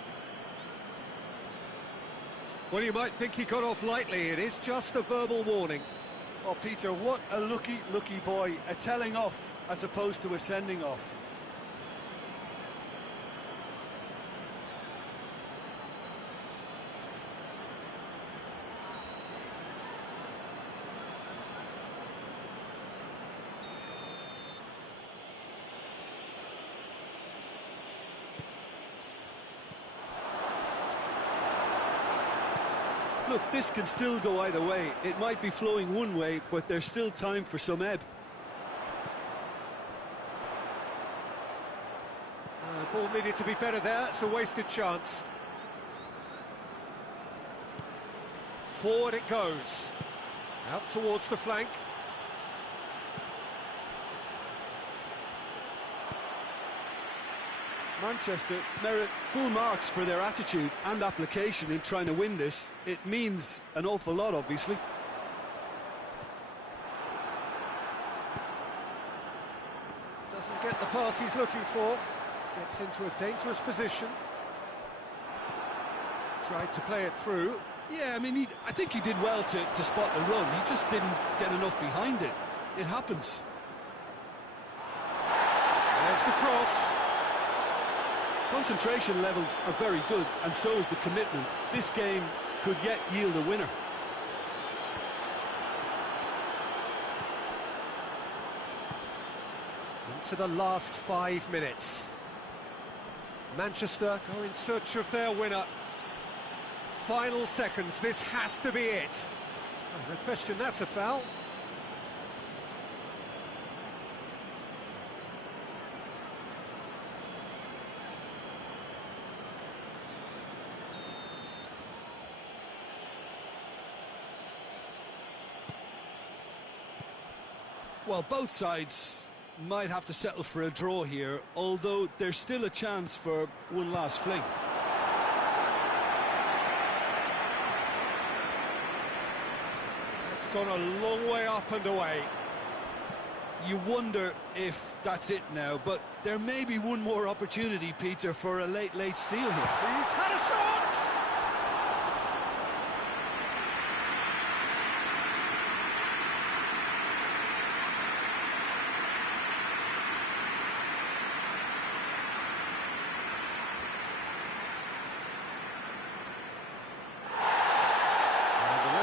Well, you might think he got off lightly, it is just a verbal warning. Oh, Peter, what a lucky boy. A telling off as opposed to a sending off. Look, this can still go either way. It might be flowing one way, but there's still time for some ebb. Ball needed to be better there, it's a wasted chance. Forward it goes. Out towards the flank. Manchester merit full marks for their attitude and application in trying to win this. It means an awful lot, obviously. Doesn't get the pass he's looking for. Gets into a dangerous position. Tried to play it through. Yeah, I mean, I think he did well to spot the run. He just didn't get enough behind it. It happens. There's the cross. Concentration levels are very good, and so is the commitment. This game could yet yield a winner. Into the last 5 minutes. Manchester go in search of their winner. Final seconds, this has to be it. Oh, no question, that's a foul. Well, both sides might have to settle for a draw here, although there's still a chance for one last fling. It's gone a long way up and away. You wonder if that's it now, but there may be one more opportunity, Peter, for a late steal here. He's had a shot!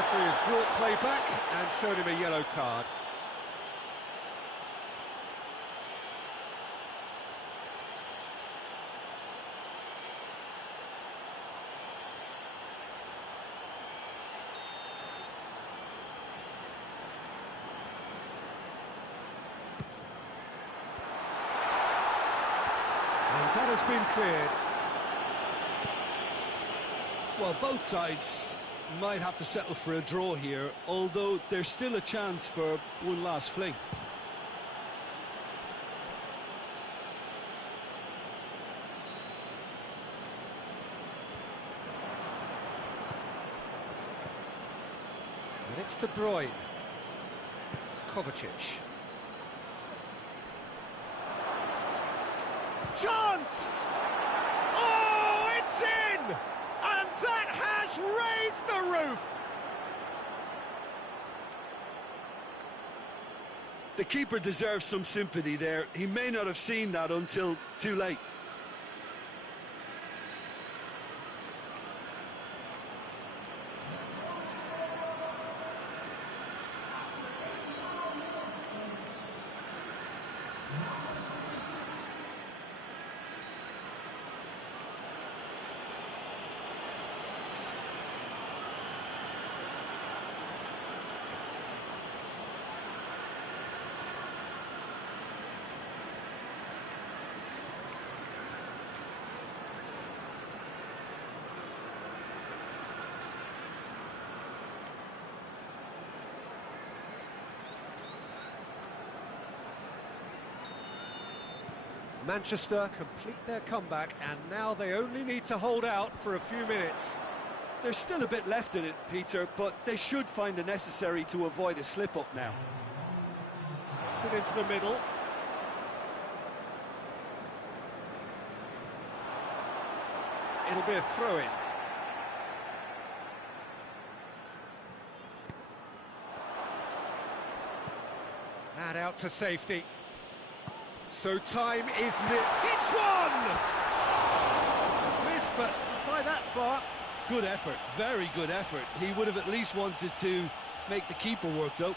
He has brought play back and showed him a yellow card. And that has been cleared. Well, both sides might have to settle for a draw here, although there's still a chance for one last fling. And it's De Bruyne. Kovacic. Chance! Oh, it's in! And that has raised the roof! The keeper deserves some sympathy there. He may not have seen that until too late. Manchester complete their comeback, and now they only need to hold out for a few minutes. There's still a bit left in it, Peter, but they should find the necessary to avoid a slip-up now. Gets it into the middle. it'll be a throw-in. And out to safety. So time is near. Hits one! It's missed, but not by that far. Good effort, very good effort. He would have at least wanted to make the keeper work, though.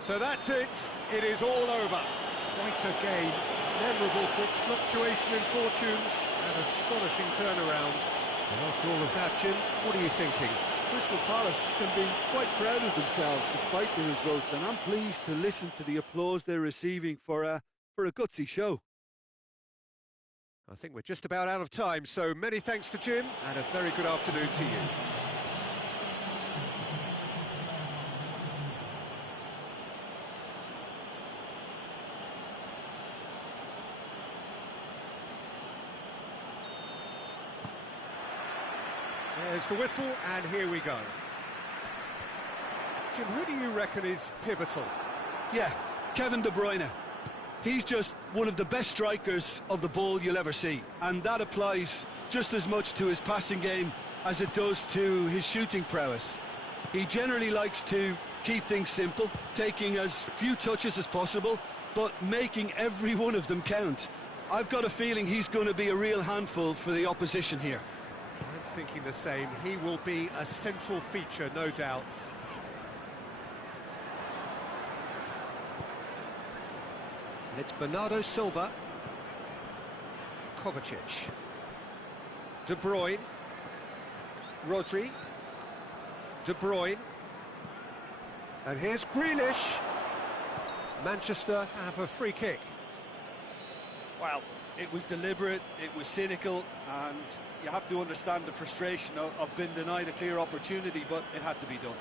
So that's it. It is all over. Quite a game. Memorable for its fluctuation in fortunes and astonishing turnaround. And after all of that, Jim, what are you thinking? Crystal Palace can be quite proud of themselves despite the result, and I'm pleased to listen to the applause they're receiving for a gutsy show. I think we're just about out of time, so many thanks to Jim, and a very good afternoon to you. There's the whistle, and here we go. Jim, who do you reckon is pivotal? Yeah, Kevin De Bruyne. He's just one of the best strikers of the ball you'll ever see, and that applies just as much to his passing game as it does to his shooting prowess. He generally likes to keep things simple, taking as few touches as possible, but making every one of them count. I've got a feeling he's going to be a real handful for the opposition here. I'm thinking the same. He will be a central feature, no doubt. And it's Bernardo Silva. Kovacic. De Bruyne. Rodri. De Bruyne. And here's Grealish. Manchester have a free kick. Well, it was deliberate, it was cynical, and you have to understand the frustration of being denied a clear opportunity, but it had to be done.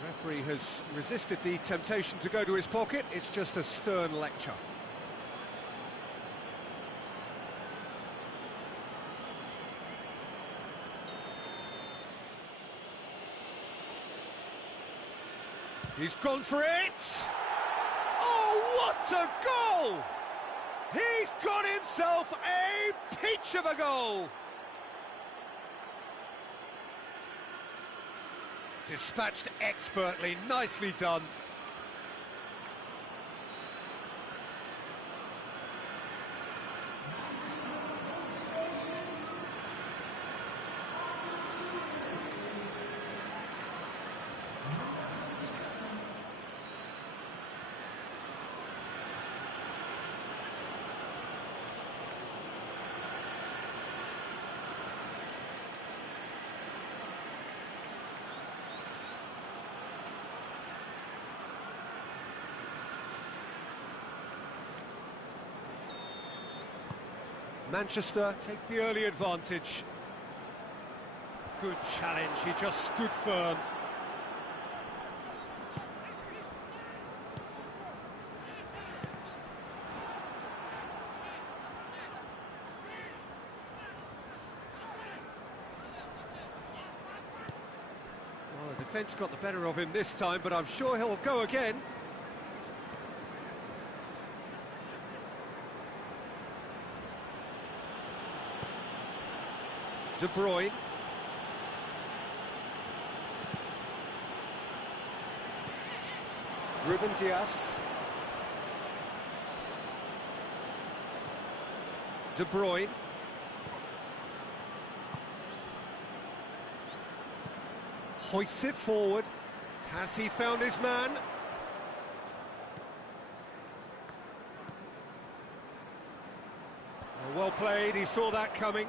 The referee has resisted the temptation to go to his pocket. It's just a stern lecture. He's gone for it! Oh, what a goal! He's got himself a peach of a goal! Dispatched expertly, nicely done. Manchester take the early advantage. Good challenge, he just stood firm. Well, the defence got the better of him this time, but I'm sure he'll go again. De Bruyne. Ruben Dias. De Bruyne. Hoists it forward. Has he found his man? Well played, he saw that coming.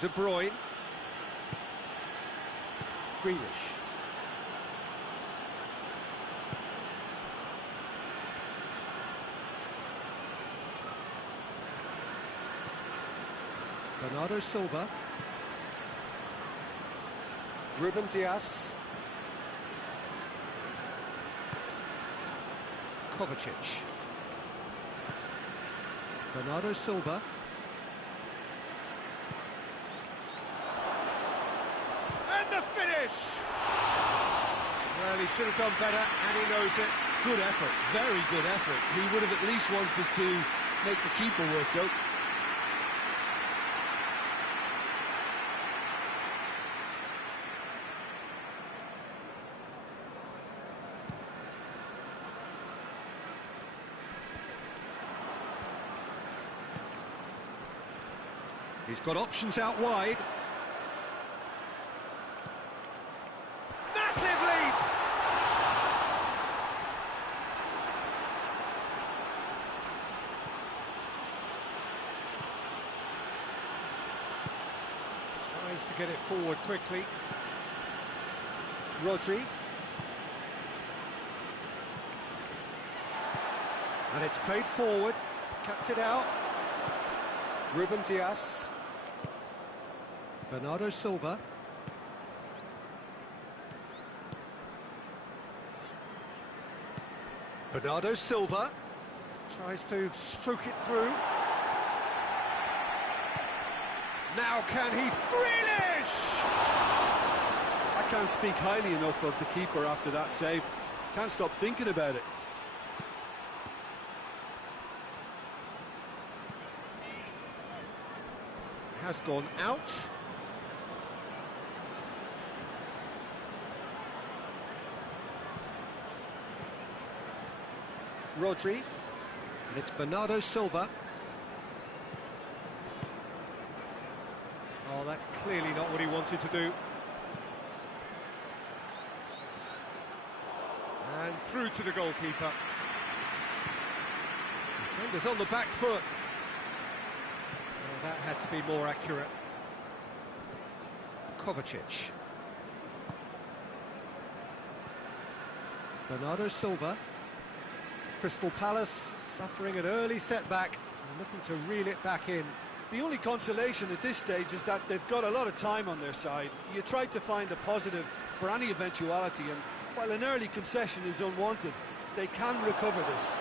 De Bruyne. Grealish. Bernardo Silva. Ruben Dias. Kovacic. Bernardo Silva. And the finish! Well, he should have done better, and he knows it. Good effort, very good effort. He would have at least wanted to make the keeper work, though. He's got options out wide. Massive leap! Tries to get it forward quickly. Rodri. And it's played forward. Cuts it out. Ruben Dias. Bernardo Silva. Bernardo Silva tries to stroke it through. Now can he Grealish! I can't speak highly enough of the keeper after that save. Can't stop thinking about it. Has gone out. Rodri, and it's Bernardo Silva. Oh, that's clearly not what he wanted to do. And through to the goalkeeper. Defenders on the back foot. Well, that had to be more accurate. Kovacic. Bernardo Silva. Crystal Palace suffering an early setback and looking to reel it back in. The only consolation at this stage is that they've got a lot of time on their side. You try to find a positive for any eventuality, and while an early concession is unwanted, they can recover this.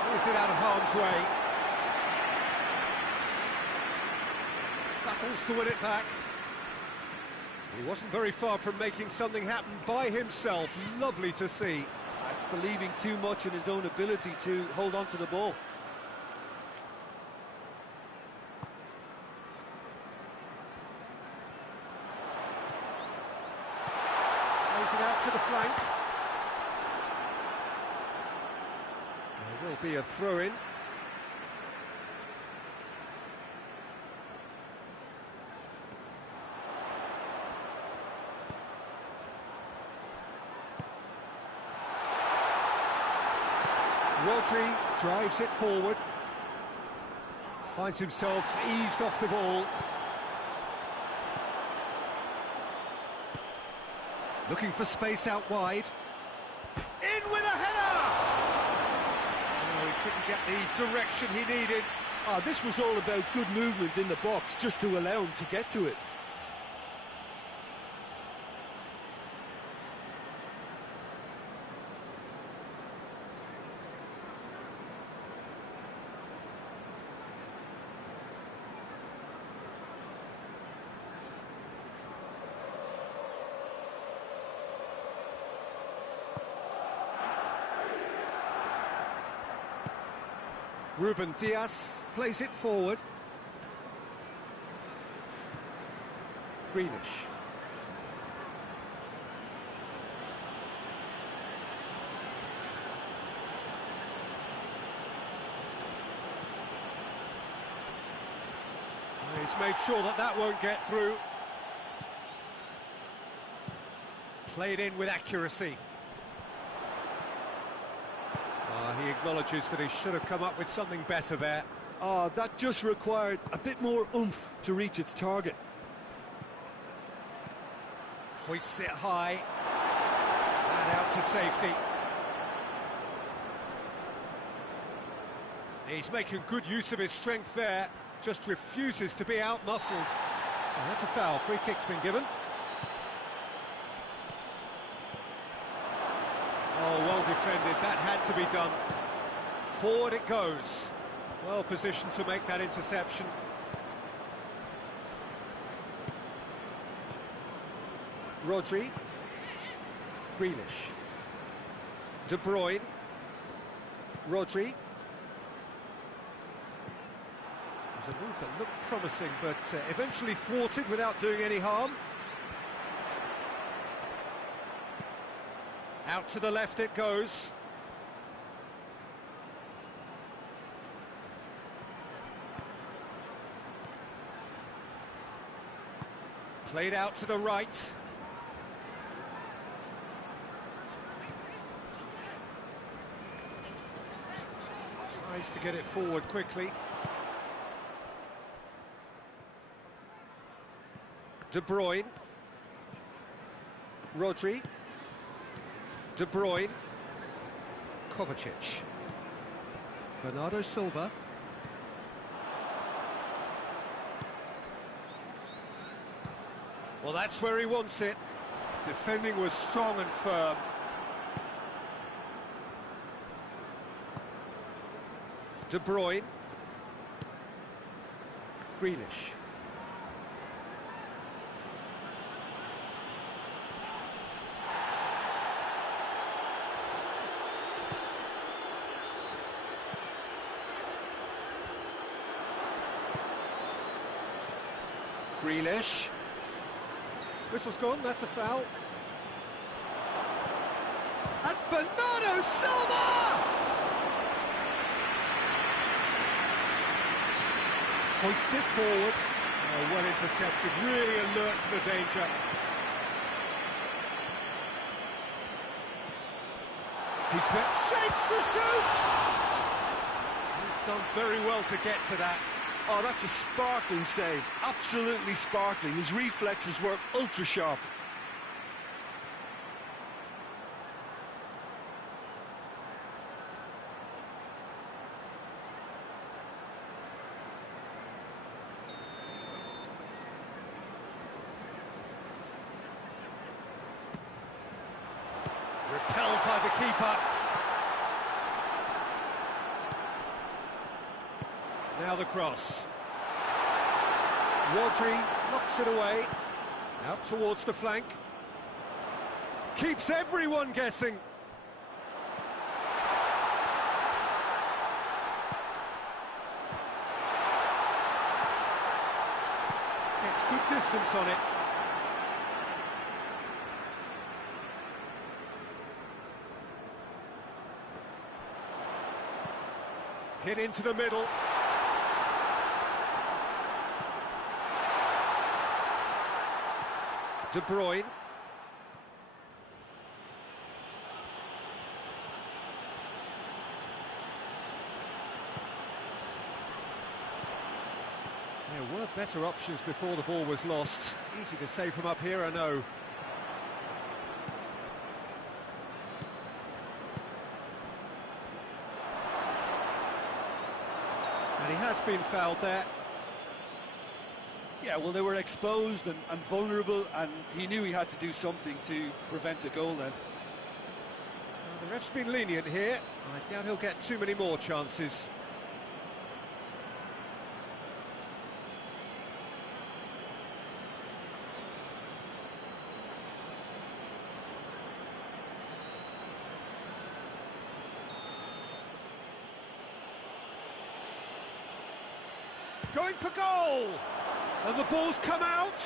Clears it out of harm's way. Battles to win it back. He wasn't very far from making something happen by himself. Lovely to see. That's believing too much in his own ability to hold on to the ball. Plays it out to the flank. There will be a throw-in. Rodri drives it forward, finds himself eased off the ball. Looking for space out wide. In with a header! Oh, he couldn't get the direction he needed. This was all about good movement in the box, just to allow him to get to it. Ruben Dias plays it forward. Grealish. He's made sure that that won't get through. Played in with accuracy. He acknowledges that he should have come up with something better there. That just required a bit more oomph to reach its target. Hoists it high. And out to safety. He's making good use of his strength there. Just refuses to be out-muscled. Oh, that's a foul. Free kick's been given. Oh, well defended. That had to be done. Forward it goes. Well positioned to make that interception. Rodri. Grealish. De Bruyne. Rodri. It was a move that looked promising, but eventually thwarted without doing any harm. Out to the left it goes. Played out to the right. Tries to get it forward quickly. De Bruyne. Rodri. De Bruyne. Kovacic. Bernardo Silva. Well, that's where he wants it. Defending was strong and firm. De Bruyne. Grealish. Grealish. Whistle's gone, that's a foul. And Bernardo Silva! Hoists it forward. Oh, well intercepted, really alert to the danger. He's got shapes to shoot! He's done very well to get to that. Oh, that's a sparkling save, absolutely sparkling. His reflexes were ultra sharp. Repelled by the keeper. Now the cross. Rodri knocks it away. Out towards the flank. Keeps everyone guessing. It's good distance on it. Hit into the middle. De Bruyne. There were better options before the ball was lost. Easy to say from up here, I know. And he has been fouled there. Yeah, well, they were exposed and vulnerable, and he knew he had to do something to prevent a goal then. Well, the ref's been lenient here. I doubt he'll get too many more chances. Going for goal! And the ball's come out.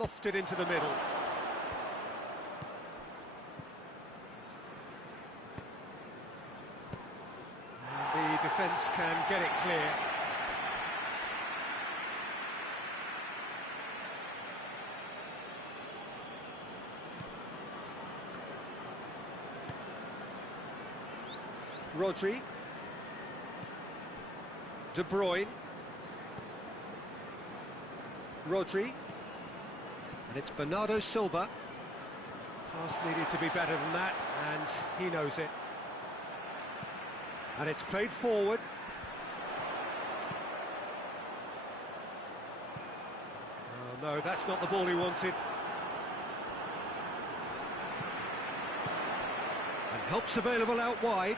Lofted into the middle. And the defence can get it clear. Rodri. De Bruyne. Rodri. And it's Bernardo Silva. Pass needed to be better than that, and he knows it. And it's played forward. Oh no, that's not the ball he wanted. And Help's available out wide.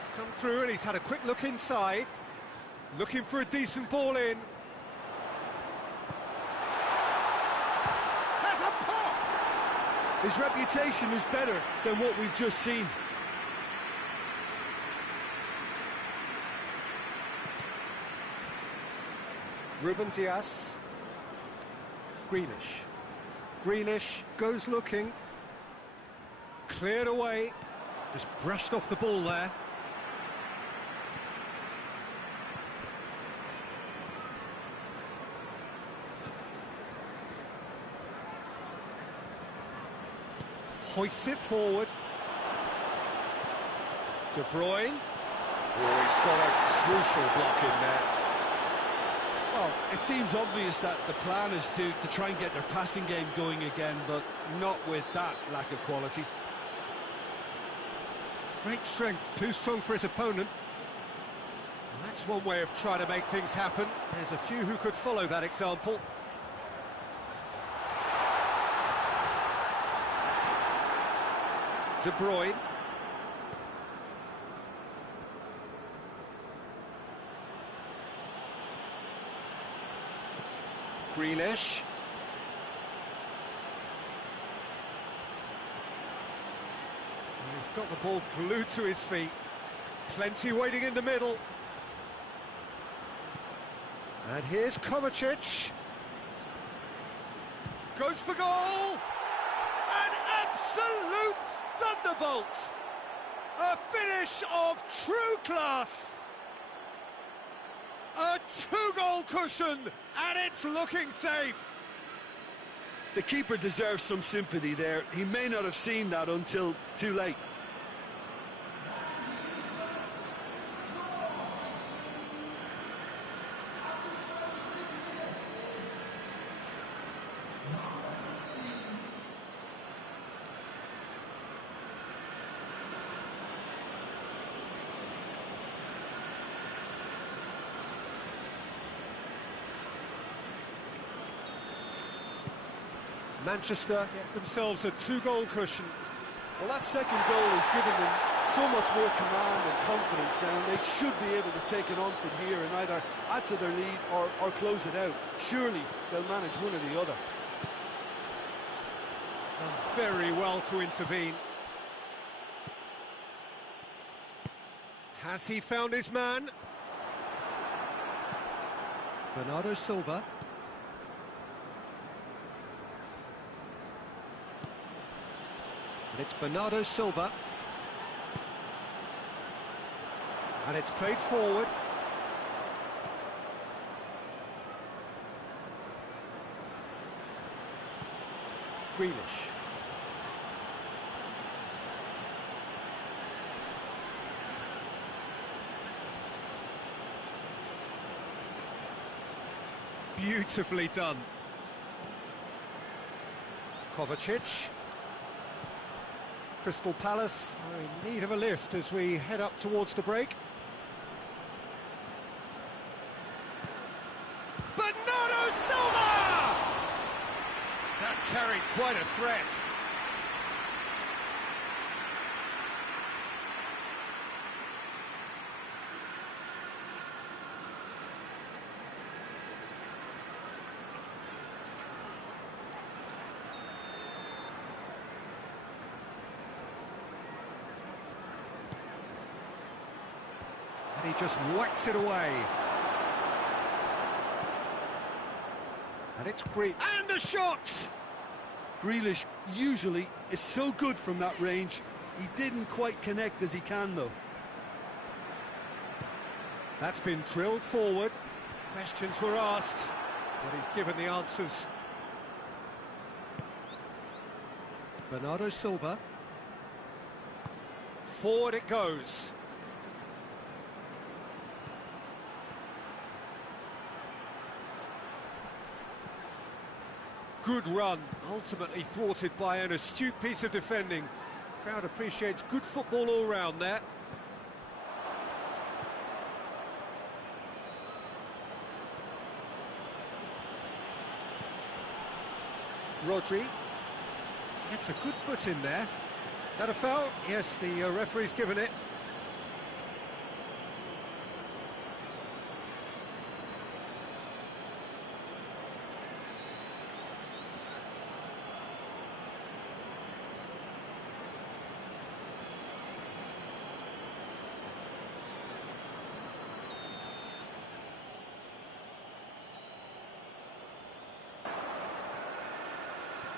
It's come through and he's had a quick look inside. Looking for a decent ball in. Has a pop! His reputation is better than what we've just seen. Ruben Dias. Grealish. Grealish goes looking. Cleared away. Just brushed off the ball there. Hoists it forward. De Bruyne. Oh, he's got a crucial block in there. Well, it seems obvious that the plan is to try and get their passing game going again, but not with that lack of quality. Great strength, too strong for his opponent. Well, that's one way of trying to make things happen. There's a few who could follow that example. De Bruyne. Grealish. He's got the ball glued to his feet. Plenty waiting in the middle. And here's Kovacic. Goes for goal! An absolute thunderbolt! A finish of true class! A two-goal cushion, and it's looking safe. The keeper deserves some sympathy there. He may not have seen that until too late. Manchester get themselves a two-goal cushion. Well, that second goal has given them so much more command and confidence now, and they should be able to take it on from here and either add to their lead or close it out. Surely they'll manage one or the other. Done very well to intervene. Has he found his man? Bernardo Silva. And it's Bernardo Silva. And it's played forward. Grealish. Beautifully done. Kovacic. Crystal Palace are in need of a lift as we head up towards the break. Bernardo Silva! That carried quite a threat. He just whacks it away. And it's Grealish. And a shot! Grealish usually is so good from that range. He didn't quite connect as he can, though. That's been drilled forward. Questions were asked, but he's given the answers. Bernardo Silva. Forward it goes. Good run, ultimately thwarted by an astute piece of defending. Crowd appreciates good football all round there. Rodri gets a good foot in there. That a foul? Yes, the referee's given it.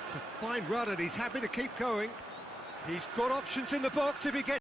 It's a fine run and he's happy to keep going. He's got options in the box if he gets...